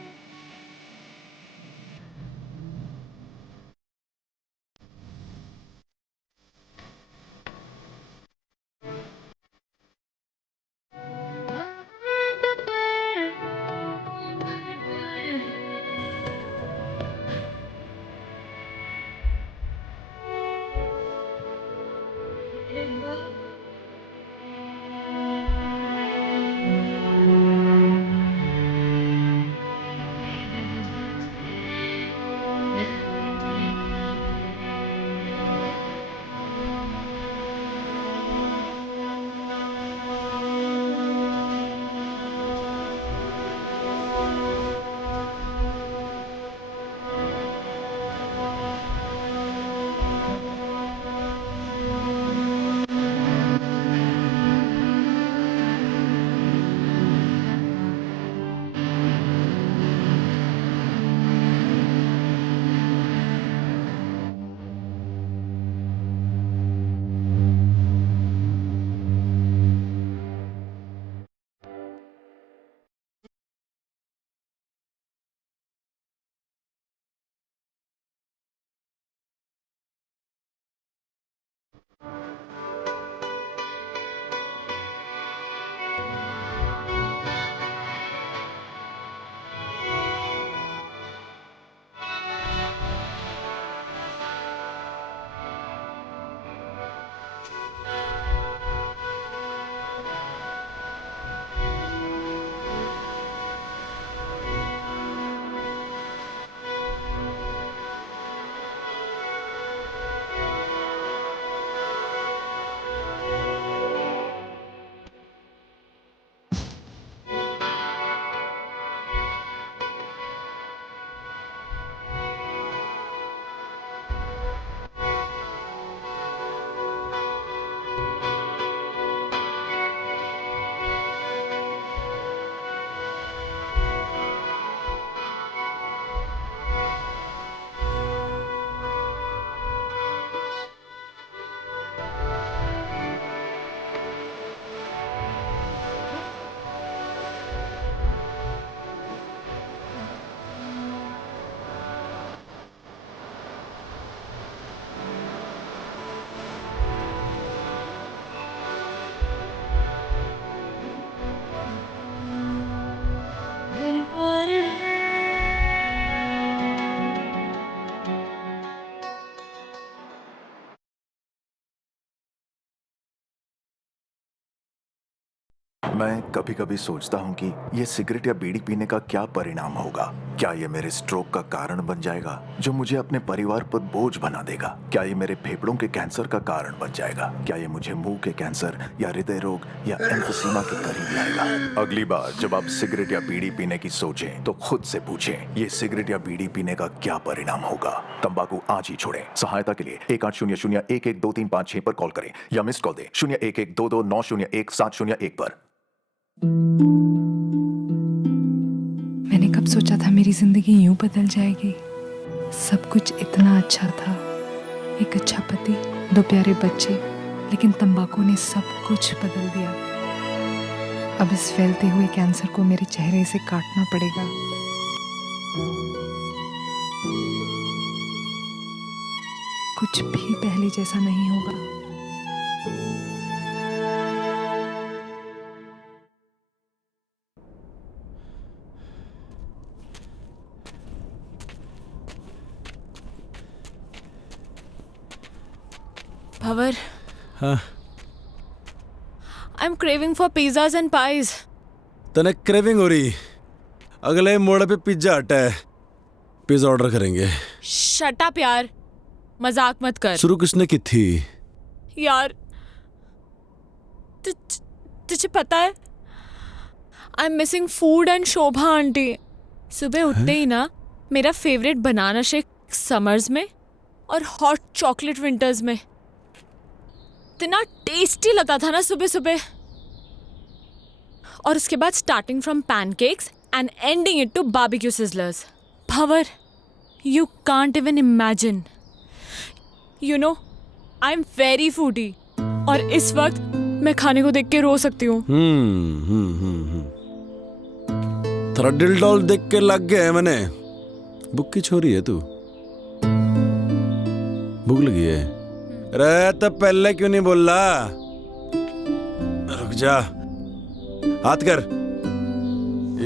कभी कभी सोचता हूँ कि ये सिगरेट या बीड़ी पीने का क्या परिणाम होगा। क्या ये मेरे स्ट्रोक का कारण बन जाएगा जो मुझे अपने परिवार पर बोझ बना देगा? क्या ये मेरे फेफड़ों के कैंसर का कारण बन जाएगा? क्या ये मुझे मुंह के कैंसर या हृदय रोग या एम्फीसीमा के करीब लाएगा? अगली बार जब आप सिगरेट या बीड़ी पीने की सोचें तो खुद से पूछें, ये सिगरेट या बीड़ी पीने का क्या परिणाम होगा? तंबाकू आज ही छोड़ें। सहायता के लिए 1800-112356 पर कॉल करें या मिस्ड कॉल दें 01122901 पर। मैंने कब सोचा था मेरी जिंदगी यूं बदल जाएगी। सब कुछ इतना अच्छा था, एक अच्छा पति, 2 प्यारे बच्चे, लेकिन तंबाकू ने सब कुछ बदल दिया। अब इस फैलते हुए कैंसर को मेरे चेहरे से काटना पड़ेगा। कुछ भी पहले जैसा नहीं होगा। Bhavar, हाँ I'm craving for pizzas and pies. तने क्रेविंग हो रही? अगले मोड़ पे पिज्जा हट है, पिज्जा ऑर्डर करेंगे। Shut up यार, मजाक मत कर। शुरू किसने की थी? यार तुझे पता है I'm missing food and Shobha aunty. सुबह उठते ही ना मेरा फेवरेट बनाना शेक समर्स में और हॉट चॉकलेट विंटर्स में। इतना टेस्टी लगता था ना सुबह सुबह। और उसके बाद starting from pancakes and ending it to barbecue sizzlers. Bhanwar, you can't even imagine. You know, I am very foodie और इस वक्त मैं खाने को देख के रो सकती हूँ। थोड़ा दिल डॉल देख के लग गया है मैंने। बुक की छोरी है तू? भूख लगी है? अरे तो पहले क्यों नहीं बोल रहा? रुक जा, हाथ कर,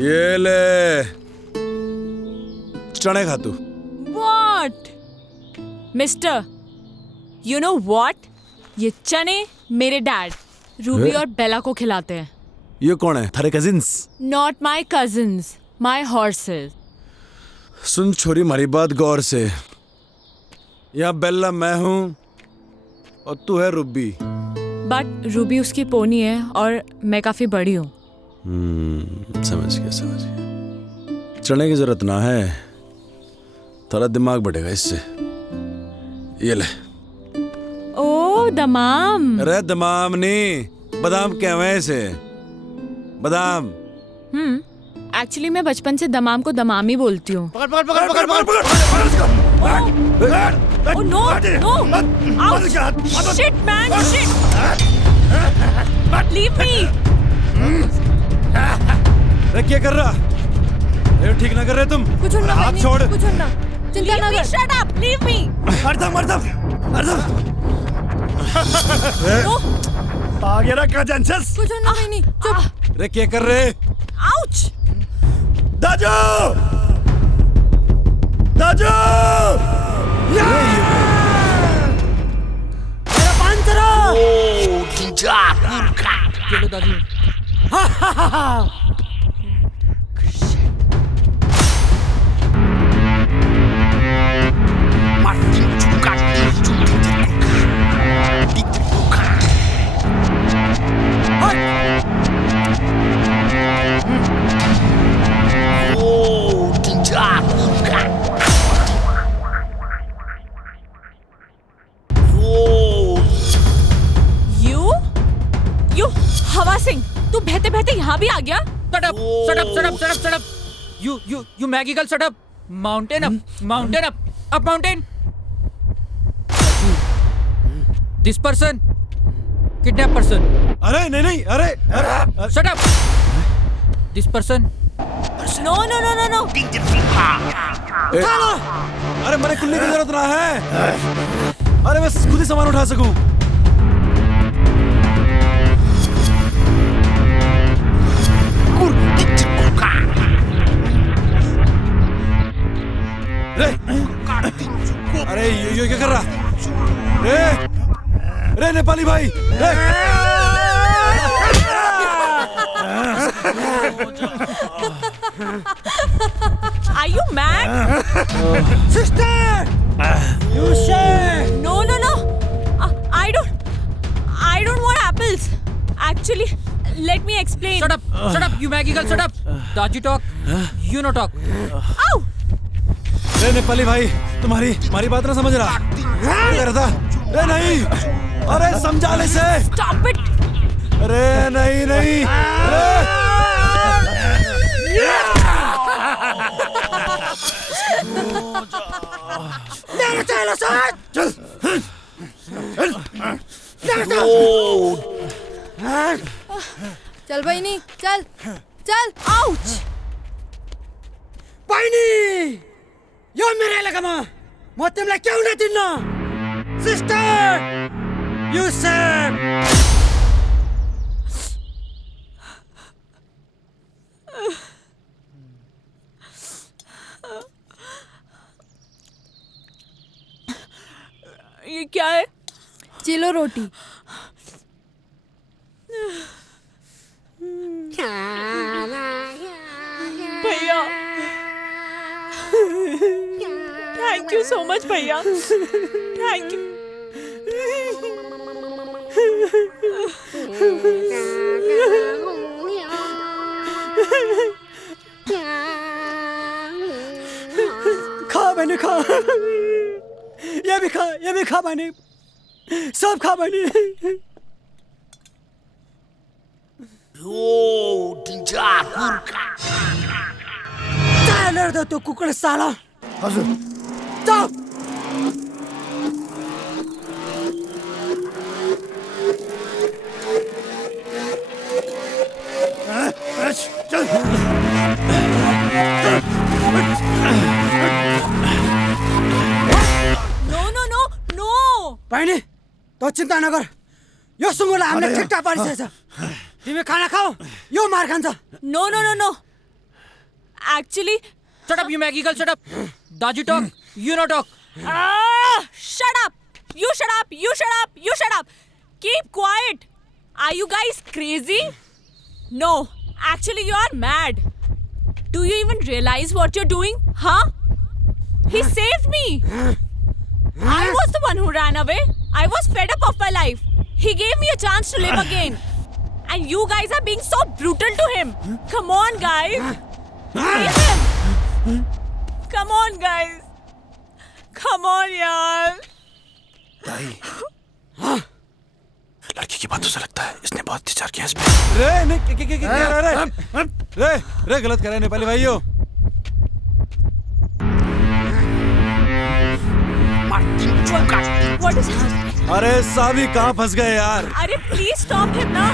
ये ले चने खा तू। What? Mister, you know what? ये चने मेरे डैड रूबी और बेला को खिलाते हैं। ये कौन है? थारे cousins? Not my cousins, my horses. सुन छोरी, हमारी बात गौर से। यहाँ बेला मैं हूँ और तू है रूबी। बट रूबी उसकी पोनी है और मैं काफी बड़ी हूँ। समझ गया। चने की जरूरत ना है, थोड़ा दिमाग बढ़ेगा इससे। ये ले। ओ दमाम। अरे दमाम नहीं, बादाम कहवे हैं इसे, बादाम। एक्चुअली मैं बचपन से दमाम को दमाम ही बोलती हूँ। पकड़ पकड़ पकड़ पकड़ पकड़ पकड़ इसको। Oh no no! Ouch! Shit man! Shit! Leave me! अरे क्या कर रहा? ये ठीक ना कर रहे तुम? कुछ ना, हाथ छोड़। कुछ ना, चिंता ना कर। Shut up! Leave me! No! आ गया ना कंजंसस? कुछ ना नहीं, चुप। अरे क्या कर रहे? Ouch! दाजू! दाजू! चलो दादी। You हवा सिंह, तू बहते बहते यहाँ भी आ गया? Shut up! Shut up! Shut up! Shut up! Shut up! You Maggie girl, shut up! Mountain up! Mountain up! Up mountain! This person, kidnap person. अरे नहीं नहीं, अरे Shut up! This person. No no no no no! अरे मैंने कुल्ली की जरूरत ना है। अरे मैं खुद ही सामान उठा सकूं। अरे ये क्या कर रहा? रे नेपाली भाई, Are you mad? Sister! You say! No no no! I don't want apples. Actually, let me explain. Shut up! Shut up! You Maggie girl, shut up! Daji talk. You no talk. Ow! रे नेपाली भाई, तुम्हारी बात ना समझ रहा। क्या रहा था? रे नहीं, अरे समझा ले से। Stop it! अरे नहीं नहीं, चल बहिनी, चल चल। Ouch! Paini! Yo mere lagama! Motemla kyau na tinna? Sister! You sir! ये क्या है? चिलो रोटी। भैया, थैंक यू सो मच भैया, थैंक यू। खा मैंने खा, ये भी खा मैंने, सब खा मैंने। चालर तो कुकड़ साला। चुप। चल। तो चिन्ता नगर यो सुँगुरलाई हामीले ठिकठाक पारिसकेछ तिमी खाना खाऊ यो मार खान्छ no no no no actually Shut up, you Maggie girl, shut up. Daji talk, you no talk. shut up you shut up you shut up you shut up keep quiet are you guys crazy no actually you are mad do you even realize what you're doing huh he saved me I was the one who ran away I was fed up of my life he gave me a chance to live again and you guys are being so brutal to him come on guys leave him come on guys come on yaar दाई लड़की की बातों से लगता है इसने बहुत विचार किया इस पे रे नहीं रे रे गलत कर रहे नेपाली भाइयों What is happening? अरे सावी कहाँ फंस गए यार अरे please stop him ना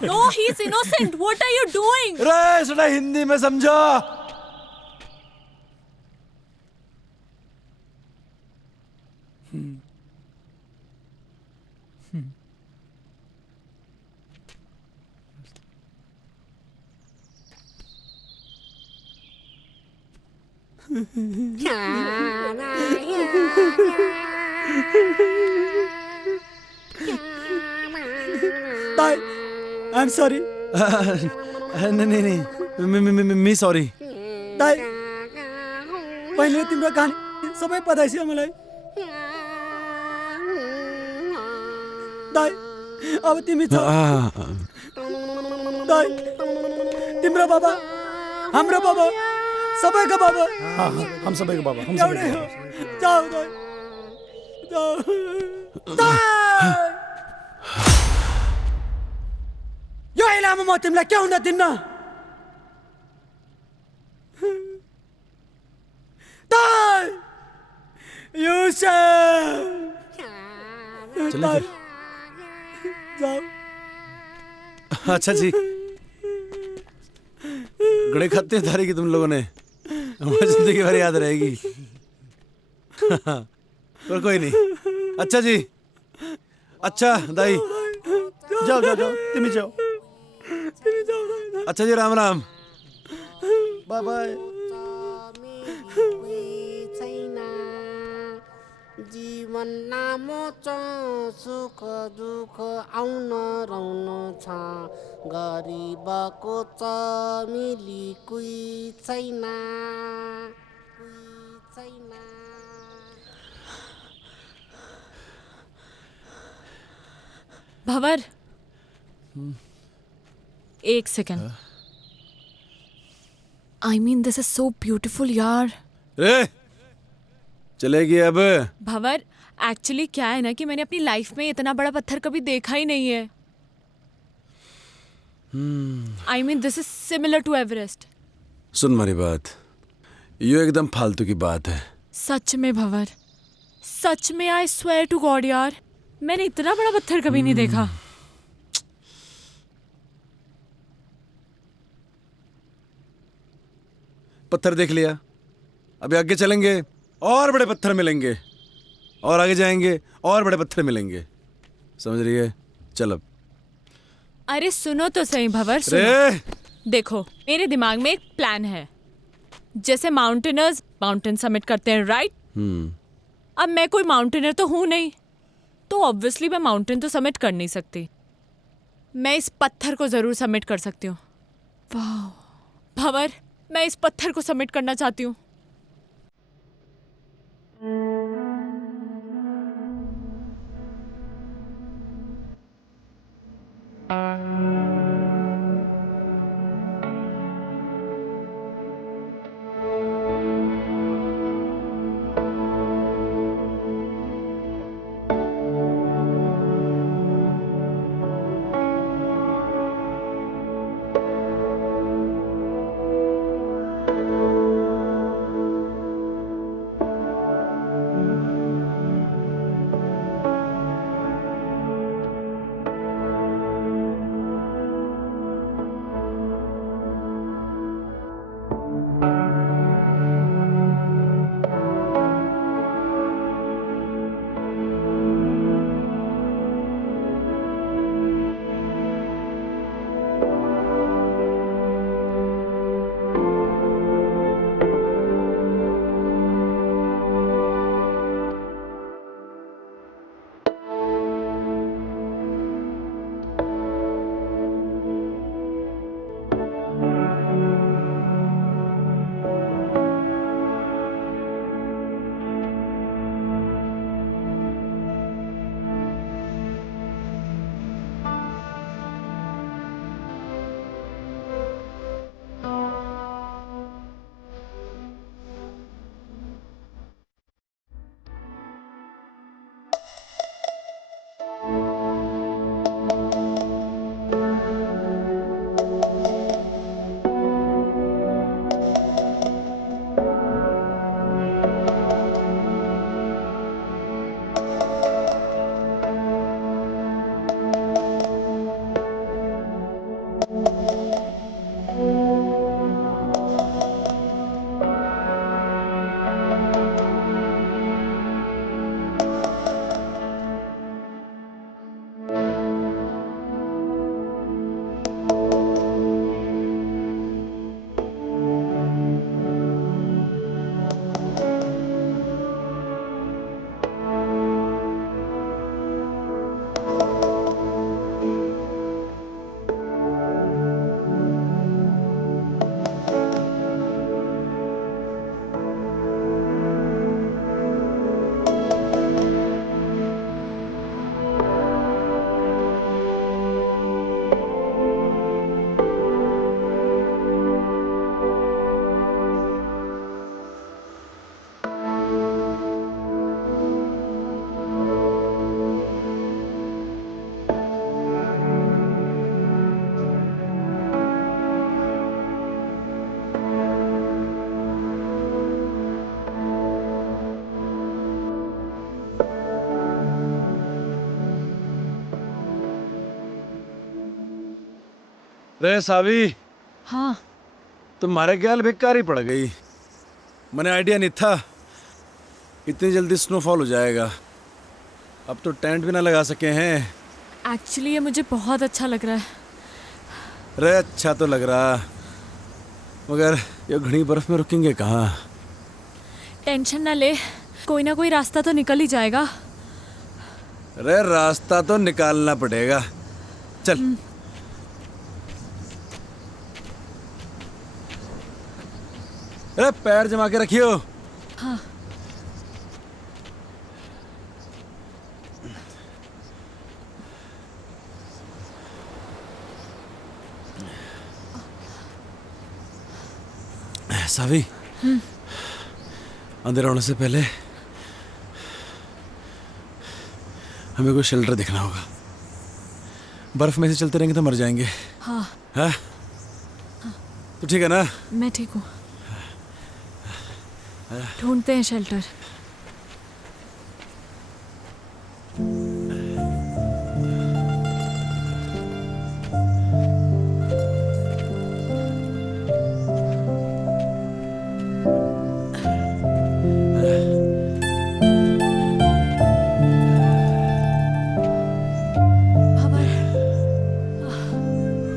No, he's innocent. What are you doing? रे सुना हिंदी में समझो ताई आई एम सॉरी नहीं नहीं मी सॉरी ताई पहिले तिम्रो कहानी सबै पताइछ मलाई ताई अब तिमी छ ताई तिम्रो बाबा हाम्रो बाबा सबैको बाबा हम सबैको बाबा हम एउटै हो जाऊ ताई जाऊ ताई यो इलामा म तिमीलाई के हुन दिन्न ताई युसुफ चलो फिर जाऊ अच्छा जी गड़े खाते थारी की तुम लोगों ने हमारी जिंदगी भर याद रहेगी पर कोई नहीं अच्छा जी अच्छा दाई जाओ जाओ जाओ तिमी जाओ अच्छा जी राम राम बाय बाय जीवन लामो छ सुख दुःख आउन रहनु छ गरिबको छ मिली कोही छैन भंवर एक second I mean this is so beautiful यार रे चलेगी अब भंवर एक्चुअली क्या है ना कि मैंने अपनी लाइफ में इतना बड़ा पत्थर कभी देखा ही नहीं है I mean this is similar to Everest सुन मेरी बात ये एकदम फालतू की बात है सच में भंवर सच में आई स्वेयर टू गॉड यार मैंने इतना बड़ा पत्थर कभी नहीं देखा पत्थर देख लिया अभी आगे चलेंगे और बड़े पत्थर मिलेंगे और आगे जाएंगे और बड़े पत्थर मिलेंगे समझ रही है चल अब अरे सुनो तो सही भंवर सुनो देखो मेरे दिमाग में एक प्लान है जैसे माउंटेनर्स माउंटेन समिट करते हैं राइट अब मैं कोई माउंटेनर तो हूं नहीं तो ऑब्वियसली मैं माउंटेन तो समिट कर नहीं सकती मैं इस पत्थर को जरूर समिट कर सकती हूँ भंवर मैं इस पत्थर को समिट करना चाहती हूँ रे सावी, हाँ तुम्हारे ख्याल भिकारी पड़ गई। मैंने आइडिया नहीं था इतनी जल्दी स्नोफॉल हो जाएगा। अब तो टेंट भी ना लगा सके हैं। एक्चुअली ये मुझे बहुत अच्छा लग रहा है। रे अच्छा तो लग रहा, मगर ये घनी बर्फ में रुकेंगे कहाँ? टेंशन ना ले, कोई ना कोई रास्ता तो निकल ही जाएगा। रे रास्ता तो निकालना पड़ेगा। चल। अरे पैर जमा के रखियो। हाँ। सावी, अंधेरा होने से पहले हमें कोई शेल्टर देखना होगा। बर्फ में से चलते रहेंगे तो मर जाएंगे। हाँ। हाँ? तो ठीक है ना? मैं ठीक हूँ। ढूंढते हैं शेल्टर।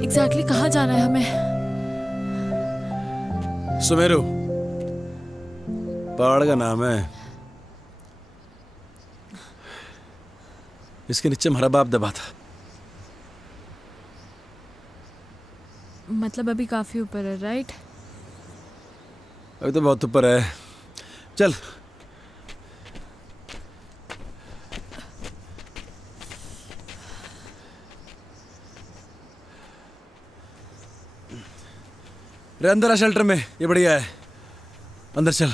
एग्जैक्टली कहाँ जाना है हमें? सुमेरु पहाड़ का नाम है। इसके नीचे हमारा बाप दबा था। मतलब अभी काफी ऊपर है, राइट? अभी तो बहुत ऊपर है। चल। रे अंदर आ शेल्टर में, ये बढ़िया है। अंदर चल।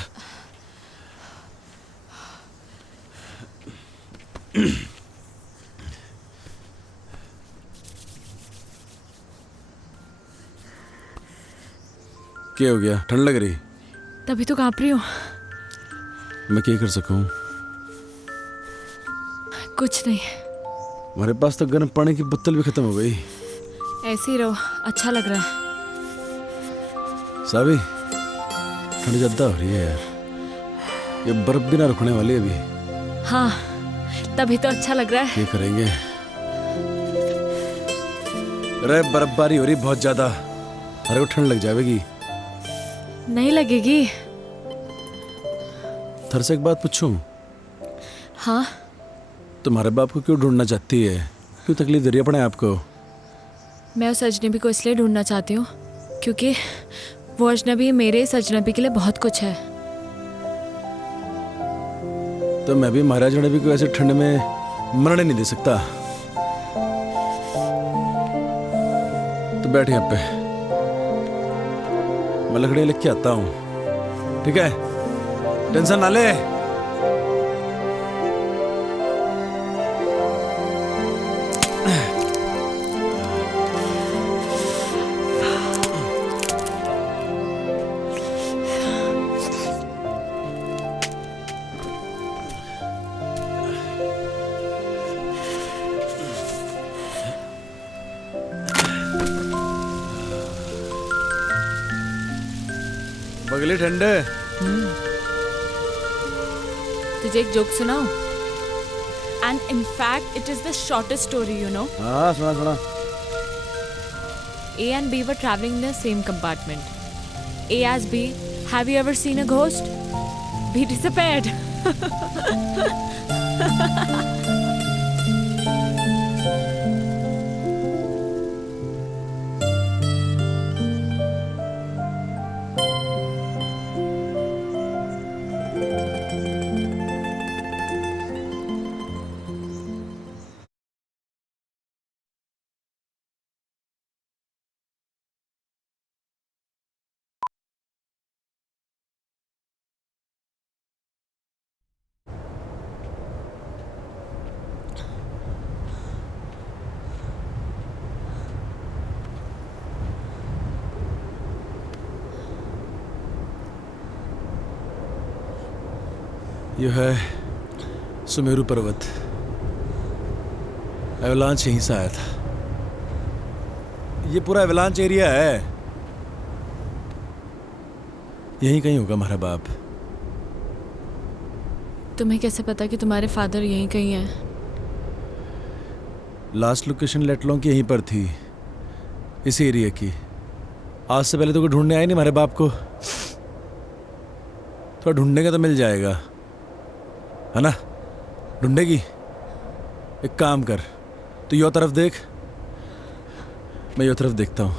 क्या हो गया? ठंड लग रही? तभी तो कांप रही हूँ। मैं क्या कर सकूं? कुछ नहीं। हमारे पास तो गर्म पानी की बोतल भी खत्म हो गई। ऐसे ही रहो, अच्छा लग रहा है। सावी, ठंड ज्यादा हो रही है यार। ये बर्फ भी ना रुकने वाली है अभी। हाँ, तभी तो अच्छा लग रहा है। क्या करेंगे? अरे बर्फबारी हो रही बहुत ज्यादा, अरे वो ठंड लग जाएगी। नहीं लगेगी। थर से एक बात पूछूं? हाँ। तुम्हारे बाप को क्यों ढूंढना चाहती है? क्यों तकलीफ दे रही है अपने आप को? मैं उस अजनबी को इसलिए ढूंढना चाहती हूँ क्योंकि वो अजनबी मेरे इस अजनबी के लिए बहुत कुछ है। तो मैं भी महाराज अजनबी को ऐसे ठंड में मरने नहीं दे सकता। तो बैठ यहाँ पे, मैं लकड़ियाँ लेके आता हूँ, ठीक है? टेंशन ना ले। बगली ठंडे। तुझे एक जोक सुनाऊं? And in fact it is the shortest story, you know. हाँ सुना सुना। A and B were traveling in the same compartment. A asked B, "Have you ever seen a ghost?" B disappeared. यह है सुमेरु पर्वत। एवलांच यहीं से आया था। ये पूरा एवलांच एरिया है, यहीं कहीं होगा हमारा बाप। तुम्हें कैसे पता कि तुम्हारे फादर यहीं कहीं हैं? लास्ट लोकेशन लेटलों की यहीं पर थी, इसी एरिया की। आज से पहले तो कोई ढूंढने आए नहीं हमारे बाप को, थोड़ा ढूंढने का तो मिल जाएगा, है ना? ढूंढेगी? एक काम कर, तू यो तरफ देख, मैं यो तरफ देखता हूँ।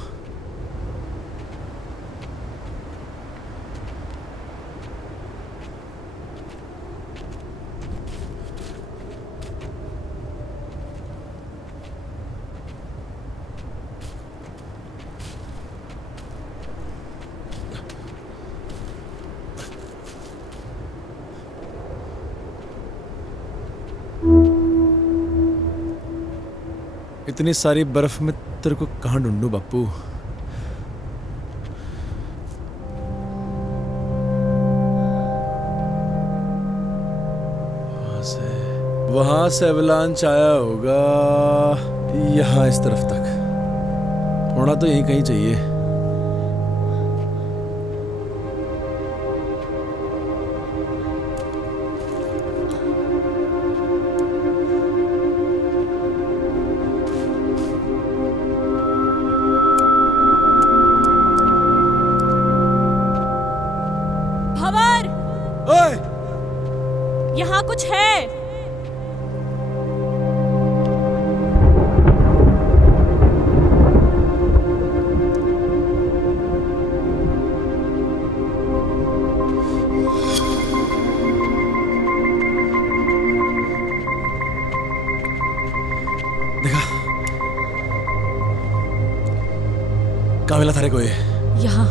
इतनी सारी बर्फ में तेरे को कहाँ ढूंढूं बापू? वहां से एवलांच आया होगा यहाँ इस तरफ तक, होना तो यहीं कहीं चाहिए। यहाँ कुछ है। देखा? कहाँ मिला थारे को ये? यहाँ।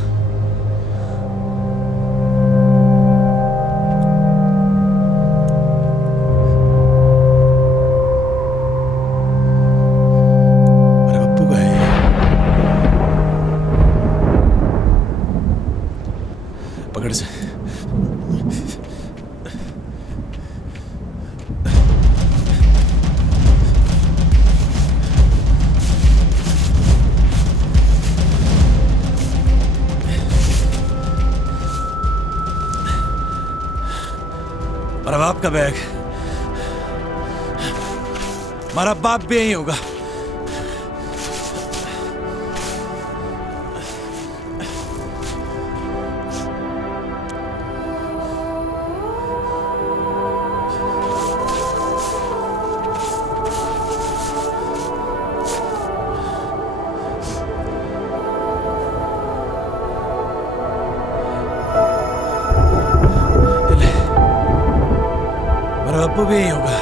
पकड़ से। मेरा बाप का बैग, हमारा बाप भी यही होगा। मेरा बापू भी यही होगा।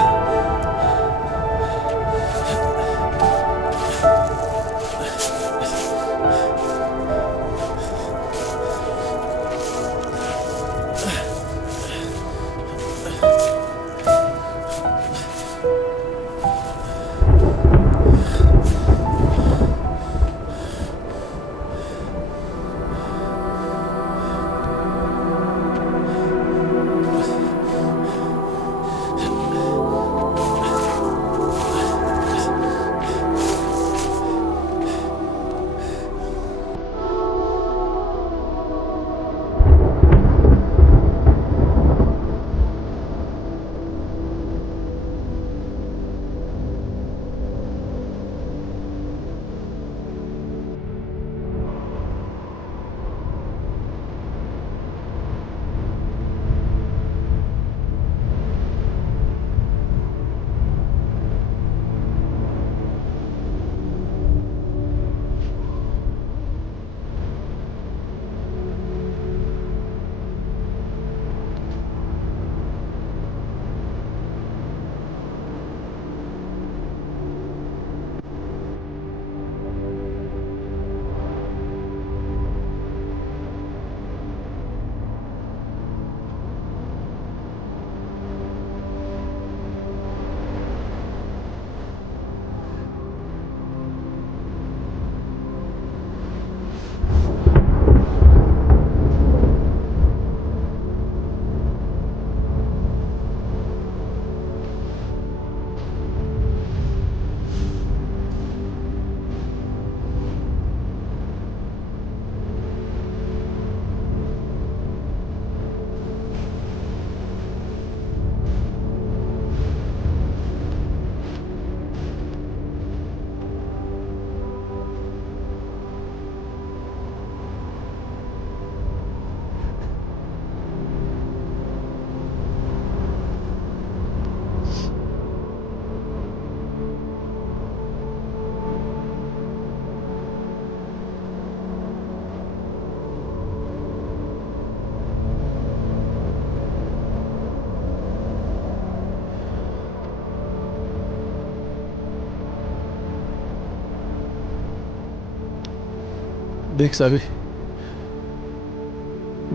देख सावी,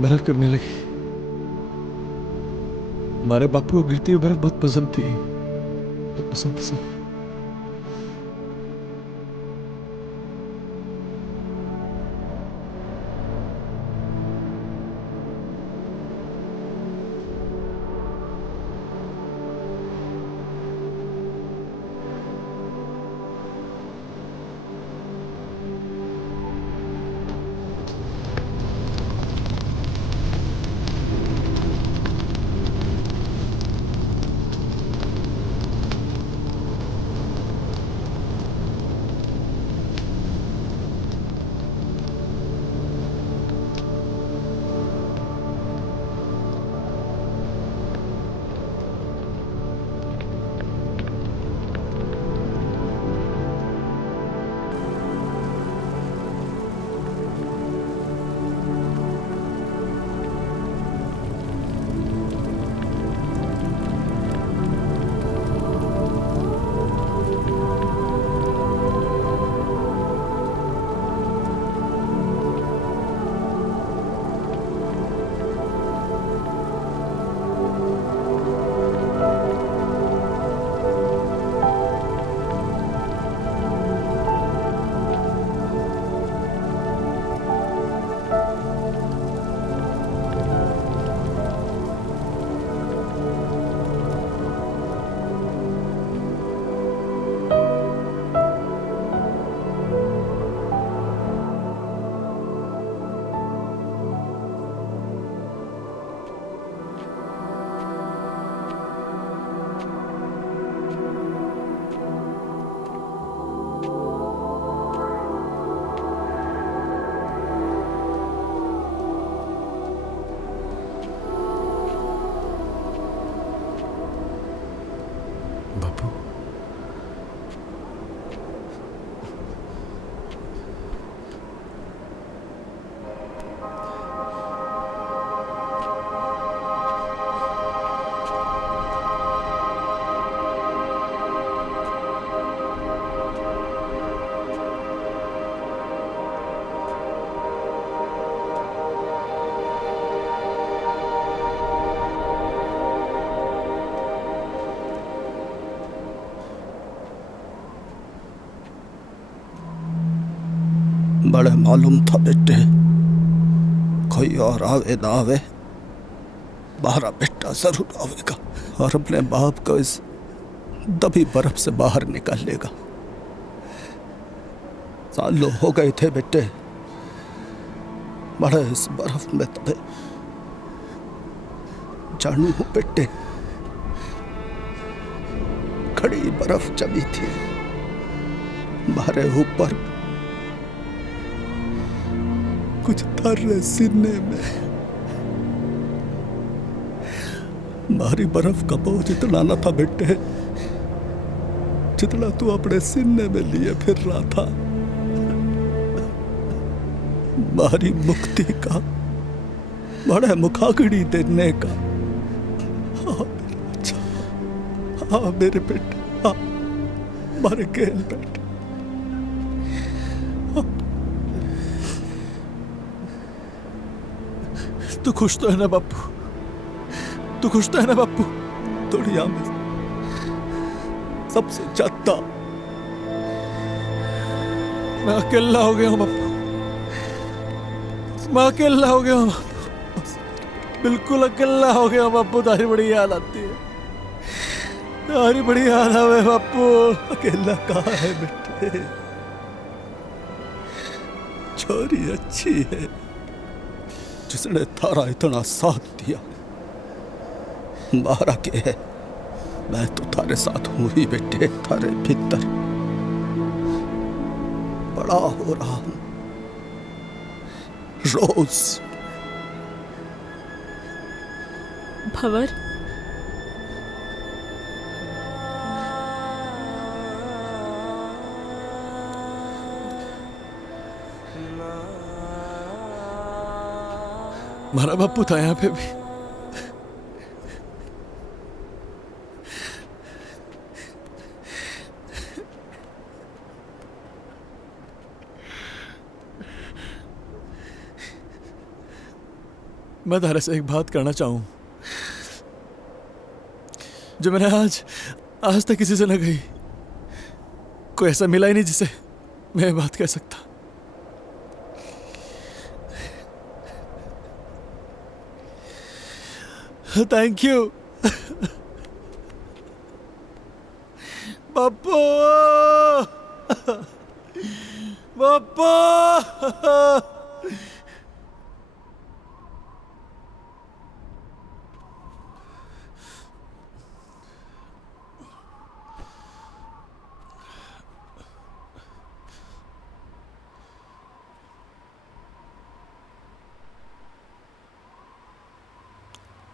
बर्फ गिरने लगी। हमारे बापू को गिरती हुई बर्फ बहुत पसंद थी, बहुत पसंद। बड़े मालूम था बेटे, कोई और आवे ना आवे, बाहर बेटा जरूर आवेगा और अपने बाप को इस दबी बर्फ से बाहर निकालेगा। सालों हो गए थे बेटे बड़े इस बर्फ में तबे। जानू हूं बेटे, खड़ी बर्फ जमी थी हमारे ऊपर, कुछ तर सीने में। भारी बर्फ का बोझ इतना न था बेटे जितना तू अपने सीने में लिए फिर रहा था। भारी मुक्ति का, बड़े मुखाग्नि देने का। हाँ मेरे बच्चा, हाँ मेरे बेटे, हाँ मारे खेल बेटे। तू खुश तो है ना बापू? तू खुश तो है ना बापू? दुनिया में सबसे ज्यादा मैं अकेला हो गया हूँ बापू, मैं अकेला हो गया हूँ, बिल्कुल अकेला हो गया हूँ बापू। तारी बड़ी याद आती है, तारी बड़ी याद आवे बापू। अकेला कहाँ है बेटे, छोरी अच्छी है जिसने थारा इतना साथ दिया। बाहर के है, मैं तो थारे साथ हूं ही बेटे, थारे भीतर बड़ा हो रहा हूं रोज। भंवर, हमारा बापू था यहाँ पे भी। मैं तारे से एक बात करना चाहूँ जो मैंने आज आज तक किसी से न कही। कोई ऐसा मिला ही नहीं जिसे मैं ये बात कह सकता। Thank you Pappu. पप्पू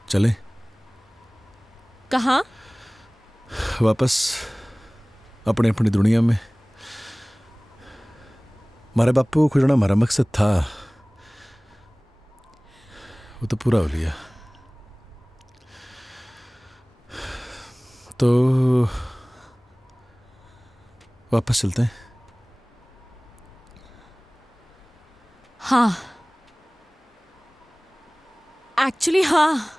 चले कहाँ? वापस अपने अपनी दुनिया में। हमारे बापू को खुजना हमारा मकसद था, वो तो पूरा हो लिया। तो वापस चलते हैं। हाँ, एक्चुअली हाँ।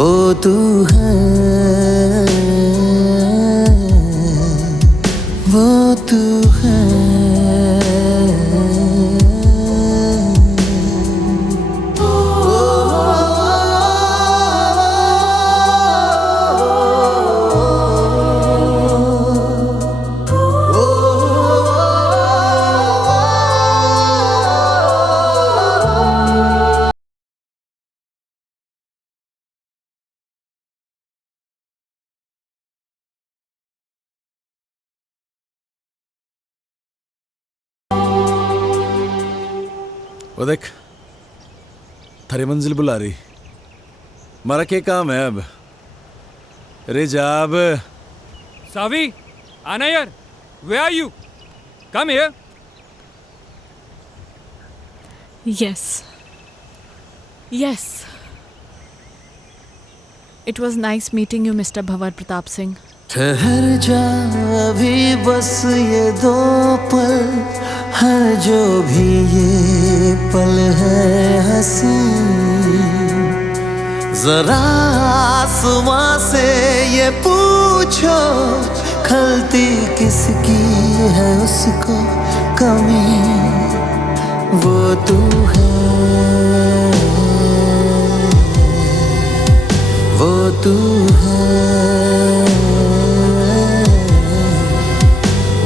वो तू है, वो तू है। वो देख, थारी मंजिल बुला रही। हमारा क्या काम है अब? अरे जा अब। सावी, आना यार। Where are you? Come here. Yes. Yes. It was nice meeting you, Mr. Bhavar Pratap Singh. ठहर जा अभी बस ये दो पल है, जो भी ये पल है हंसी। जरा आसमां से ये पूछो, खलती किसकी है उसको कमी। वो तू है, वो तू है,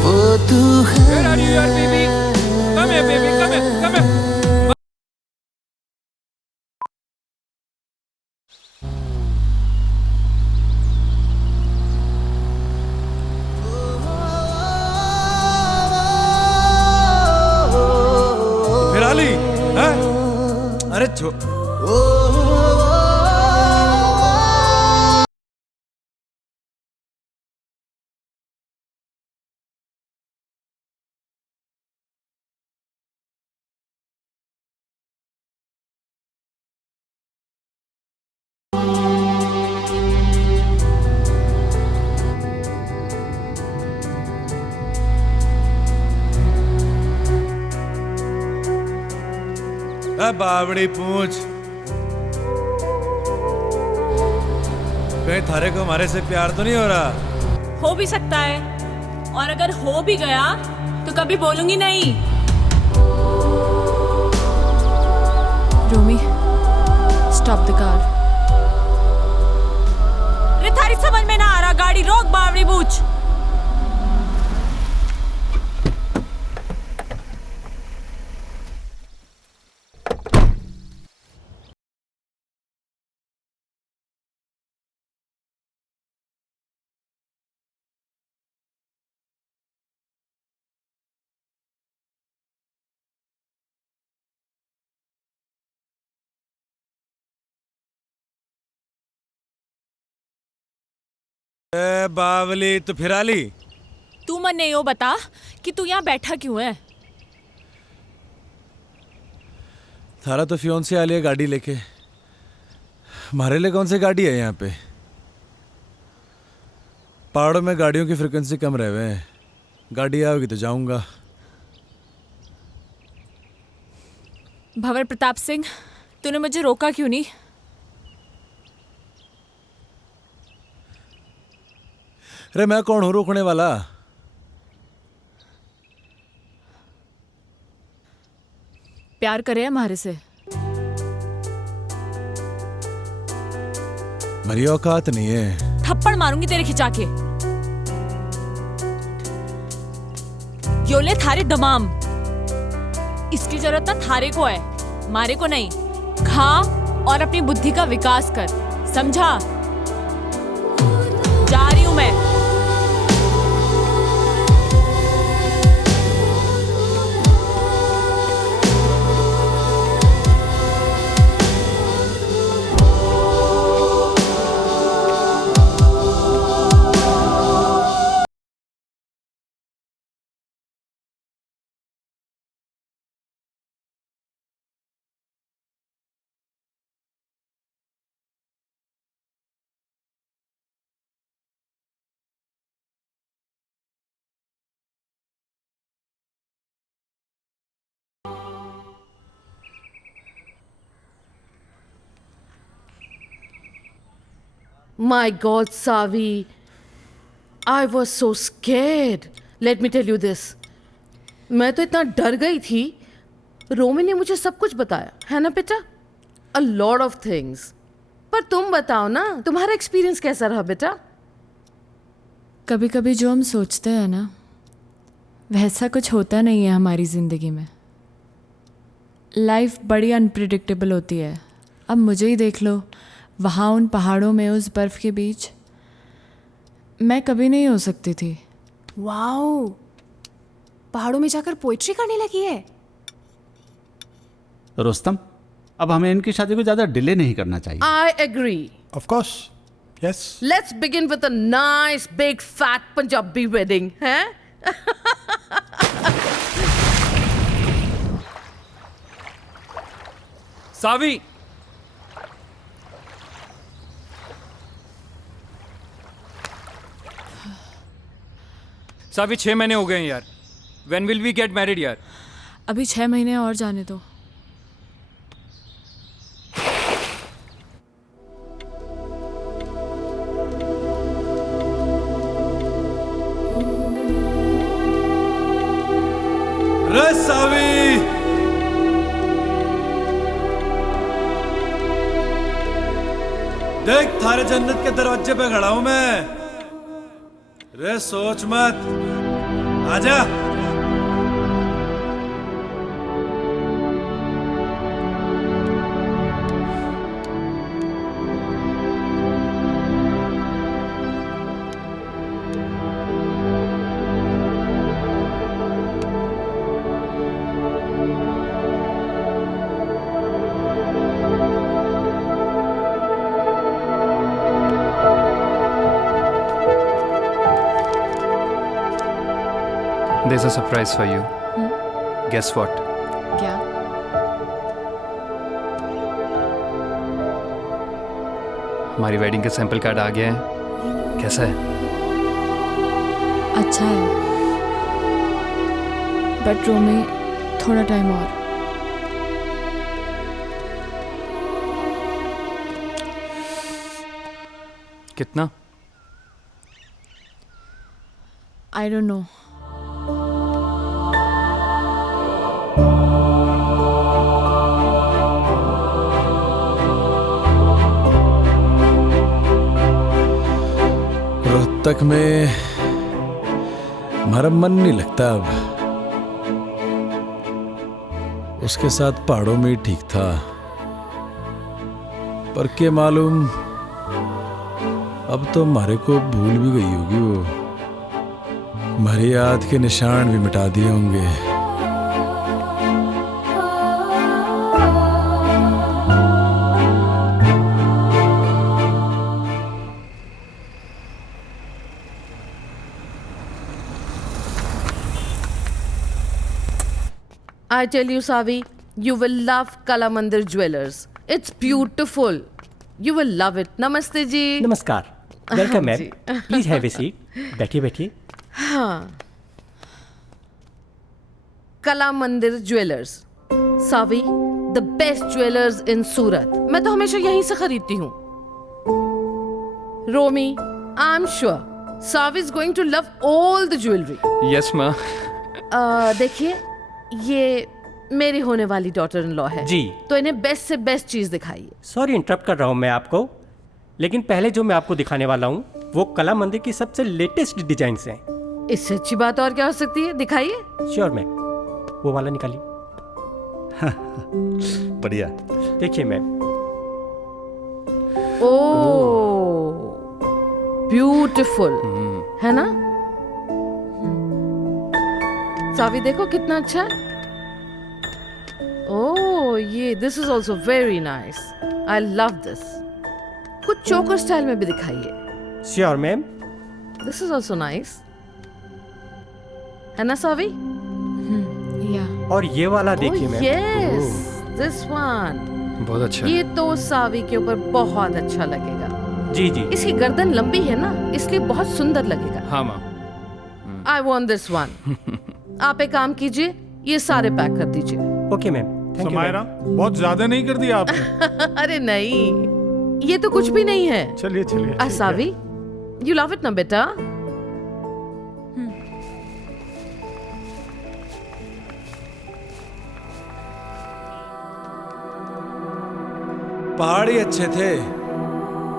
वो तू है। Where are you, yaar, baby? Come here, baby. Come here. Come here. फिराली, हैं? अरे छो बावड़ी पूछ। कहीं थारे को हमारे से प्यार तो नहीं हो रहा? हो भी सकता है, और अगर हो भी गया तो कभी बोलूंगी नहीं। Romy, stop the car. रे थारी समझ में ना आ रहा, गाड़ी रोक बावड़ी बूझ। बावली तो फिराली। तू मन ने यो बता कि तू यहाँ बैठा क्यों है? थारा तो फियोन से आ लिया गाड़ी लेके। हमारे लिए कौन सी गाड़ी है यहाँ पे? पहाड़ों में गाड़ियों की फ्रिक्वेंसी कम रहे हुए हैं। गाड़ी आओगी तो जाऊंगा। भंवर प्रताप सिंह, तूने मुझे रोका क्यों नहीं? अरे मैं कौन हूँ रोकने वाला? प्यार करे हमारे से? मेरी औकात नहीं है। थप्पड़ मारूंगी तेरे खिंचा के। योले थारे दमाम। इसकी जरूरत ना थारे को है, मारे को नहीं। खा और अपनी बुद्धि का विकास कर, समझा? जा रही हूं मैं। My God, Savi, I was so scared. Let me tell you this. मैं तो इतना डर गई थी. रोमी ने मुझे सब कुछ बताया, है ना बेटा? A lot of things. पर तुम बताओ ना, तुम्हारा एक्सपीरियंस कैसा रहा बेटा? कभी कभी जो हम सोचते हैं ना, वैसा कुछ होता नहीं है हमारी ज़िंदगी में. लाइफ बड़ी अनप्रिडिक्टेबल होती है. अब मुझे ही देख लो, वहाँ उन पहाड़ों में उस बर्फ़ के बीच मैं कभी नहीं हो सकती थी. वाओ, पहाड़ों में जाकर पोइट्री करने लगी है. रुस्तम, अब हमें इनकी शादी को ज़्यादा डिले नहीं करना चाहिए. I agree. Of course. Yes. Let's begin with a nice big fat Punjabi wedding, हैं? सावी, सावी 6 महीने हो गए हैं यार. When will we get married यार? अभी 6 महीने और जाने दो. रे सावी, देख थारे जन्नत के दरवाजे पे खड़ा हूं मैं. रे सोच मत, आजा. There's a surprise for you. Guess what? क्या? हमारी वेडिंग का सैंपल कार्ड आ गया है. कैसा है? अच्छा है, बट रोमी थोड़ा टाइम और. कितना? I don't know. रोहतक में हमारा मन नहीं लगता अब. उसके साथ पहाड़ों में ही ठीक था. पर के मालूम, अब तो हमारे को भूल भी गई होगी वो. हमारी याद के निशान भी मिटा दिए होंगे. I tell you, Savi, you will love Kala Mandir Jewelers. It's beautiful. You will love it. Namaste ji. नमस्कार. Welcome ma'am. जी. Please have a seat. बैठिए बैठिए. हाँ. Kala Mandir jewellers. Saavi, the best jewelers in Surat. मैं तो हमेशा यहीं से खरीदती हूँ. रोमी, I'm sure Savi is going to love all the jewelry. Yes माँ. देखिए, ये मेरी होने वाली डॉटर इन लॉ है जी. तो इन्हें बेस्ट से बेस्ट चीज दिखाइए. सॉरी इंटरप्ट कर रहा हूँ मैं आपको, लेकिन पहले जो मैं आपको दिखाने वाला हूँ वो कला मंदिर की सबसे लेटेस्ट डिजाइन्स हैं. इससे अच्छी बात और क्या हो सकती है? दिखाइए. Sure ma'am. वो वाला निकालिए. बढ़िया. देखिए मैम. ओह, ब्यूटीफुल है ना? सावी देखो कितना अच्छा है. ओह, ये this is also very nice. I love this. कुछ चोकर स्टाइल में भी दिखाइए. Sure ma'am. This is also nice, है ना सावी? या. और ये वाला देखिए मैम. यस, दिस वन बहुत अच्छा. ये तो सावी के ऊपर बहुत अच्छा लगेगा. जी जी. इसकी गर्दन लंबी है ना, इसलिए बहुत सुंदर लगेगा. हाँ माँ. I want this one. आप एक काम कीजिए, ये सारे पैक कर दीजिए. Okay ma'am. Thank you. Samaira, बहुत ज्यादा नहीं कर दिया आपने. अरे नहीं, ये तो कुछ भी नहीं है। चलिए चलिए, ठीक है। सावी, यू लव इट ना बेटा? पहाड़ ही अच्छे थे।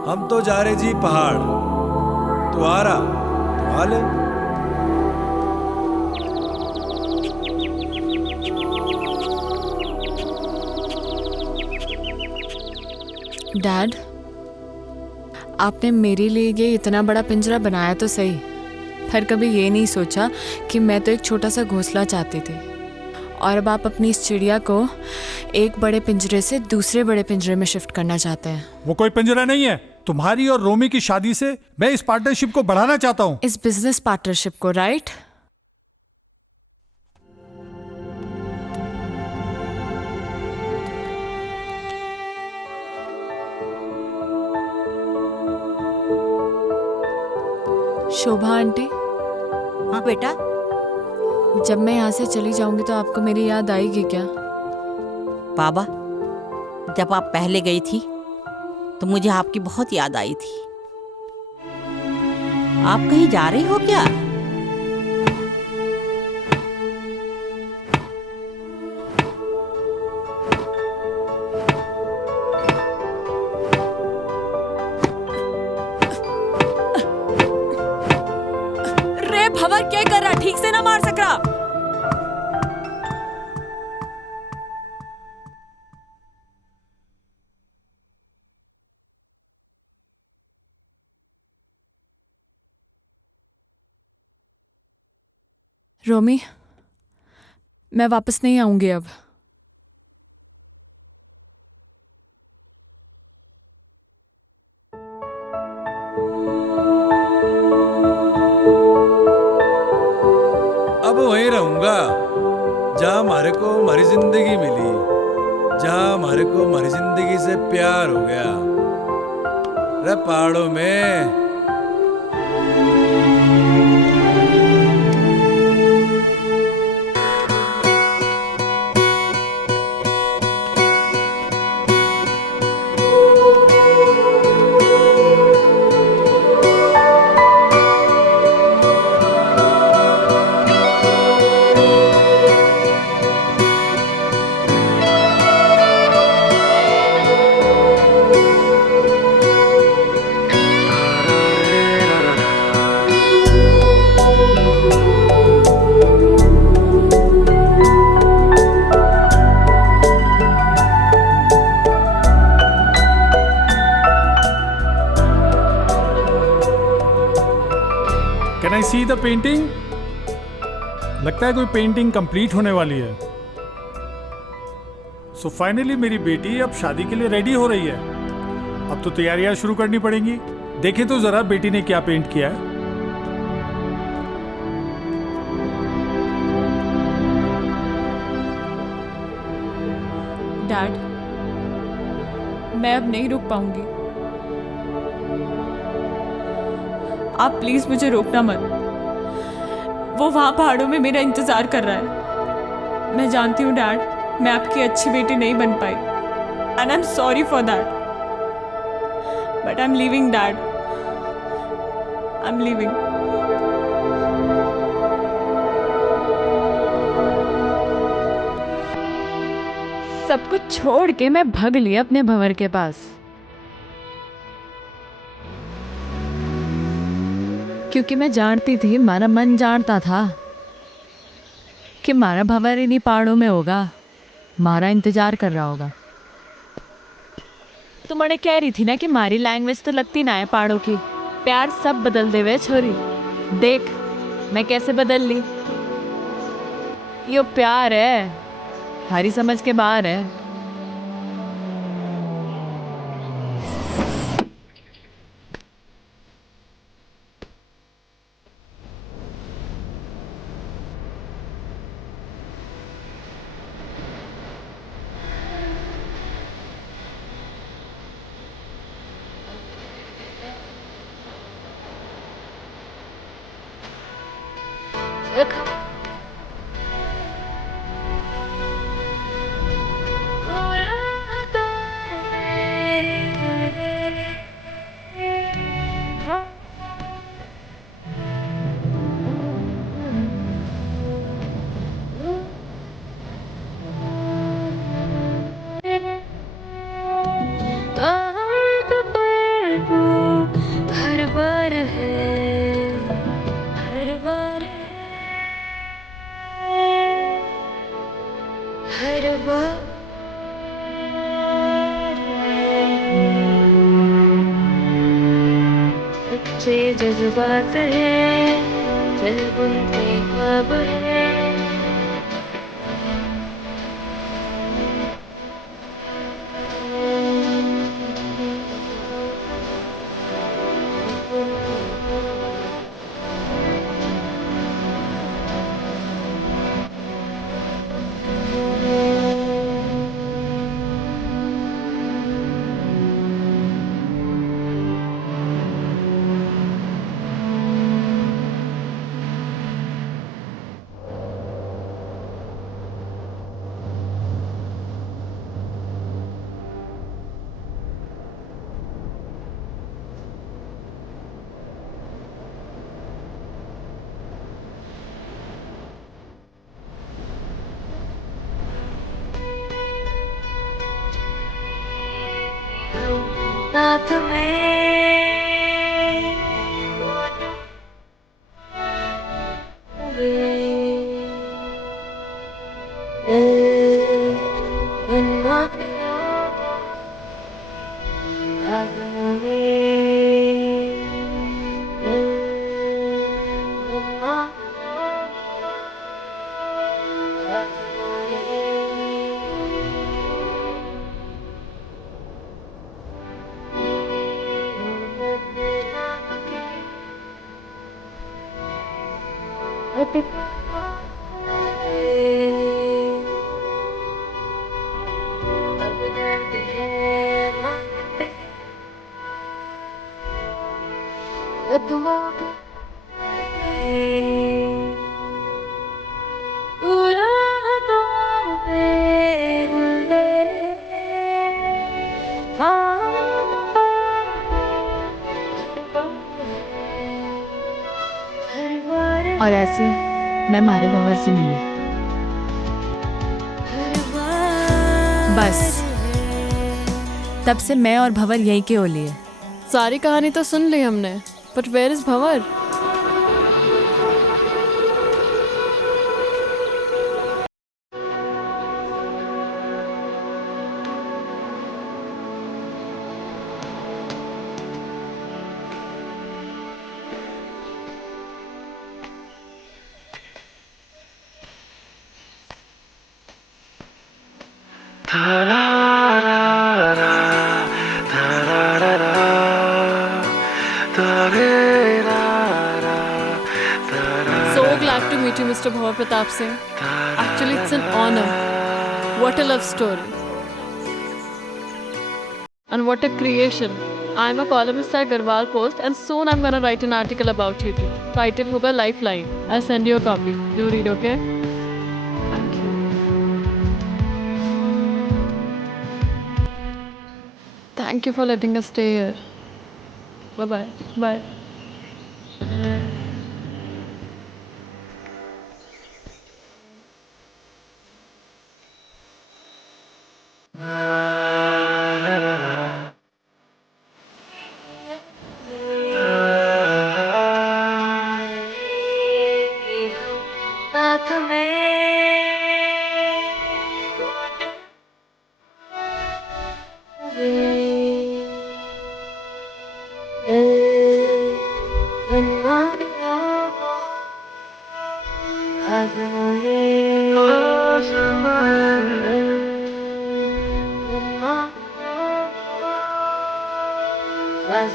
हम तो जा रहे जी पहाड़। तू आ रहा तो आ ले। डैड, आपने मेरे लिए ये इतना बड़ा पिंजरा बनाया तो सही, पर कभी ये नहीं सोचा कि मैं तो एक छोटा सा घोंसला चाहती थी, और अब आप अपनी इस चिड़िया को एक बड़े पिंजरे से दूसरे बड़े पिंजरे में शिफ्ट करना चाहते हैं। वो कोई पिंजरा नहीं है। तुम्हारी और रोमी की शादी से मैं इस पार्टनरशिप को बढ़ाना चाहता हूँ। इस बिजनेस पार्टनरशिप को, राइट? शोभा आंटी। हाँ बेटा। जब मैं यहाँ से चली जाऊंगी तो आपको मेरी याद आएगी क्या? बाबा, जब आप पहले गई थी तो मुझे आपकी बहुत याद आई थी। आप कहीं जा रही हो क्या? रे भंवर, क्या कर रहा? ठीक से ना मार सक रहा। रोमी, मैं वापस नहीं आऊंगी अब। अब वहीं रहूंगा जहां हमारे को हमारी जिंदगी मिली, जहां हमारे को हमारी जिंदगी से प्यार हो गया। रे पहाड़ों में। Can I see the painting? लगता है कोई पेंटिंग कंप्लीट होने वाली है। सो फाइनली मेरी बेटी अब शादी के लिए रेडी हो रही है। अब तो तैयारियां शुरू करनी पड़ेंगी। देखें तो जरा बेटी ने क्या पेंट किया है। डैड, मैं अब नहीं रुक पाऊंगी। आप प्लीज मुझे रोकना मत। वो वहां पहाड़ों में मेरा इंतजार कर रहा है। मैं जानती हूँ डैड, मैं आपकी अच्छी बेटी नहीं बन पाई, and I am sorry for that, but I am leaving dad. I am leaving. सब कुछ छोड़ के मैं भाग लिया अपने भंवर के पास, क्योंकि मैं जानती थी, हमारा मन जानता था कि हमारा भंवर इन्हीं पहाड़ों में होगा, हमारा इंतजार कर रहा होगा। तो मैंने कह रही थी ना कि हमारी लैंग्वेज तो लगती ना है पहाड़ों की। प्यार सब बदल दे वे छोरी, देख मैं कैसे बदल ली। ये प्यार है, हमारी समझ के बाहर है। सच्चे जज्बात है दिल बुनते ख्वाब है रात और ऐसे मैं मारे भंवर से मिली। बस तब से मैं और भंवर यहीं के ओले हैं। सारी कहानी तो सुन ली हमने, but where is Bhanwar? So glad to meet you, Mr. Bhavar Pratap Singh. Actually, it's an honor. What a love story. And what a creation. I'm a columnist at Garhwal Post and soon I'm gonna write an article about you too. Title hoga Lifeline. I'll send you a copy. Do read, okay? Thank you. Thank you for letting us stay here. Bye-bye. Bye. As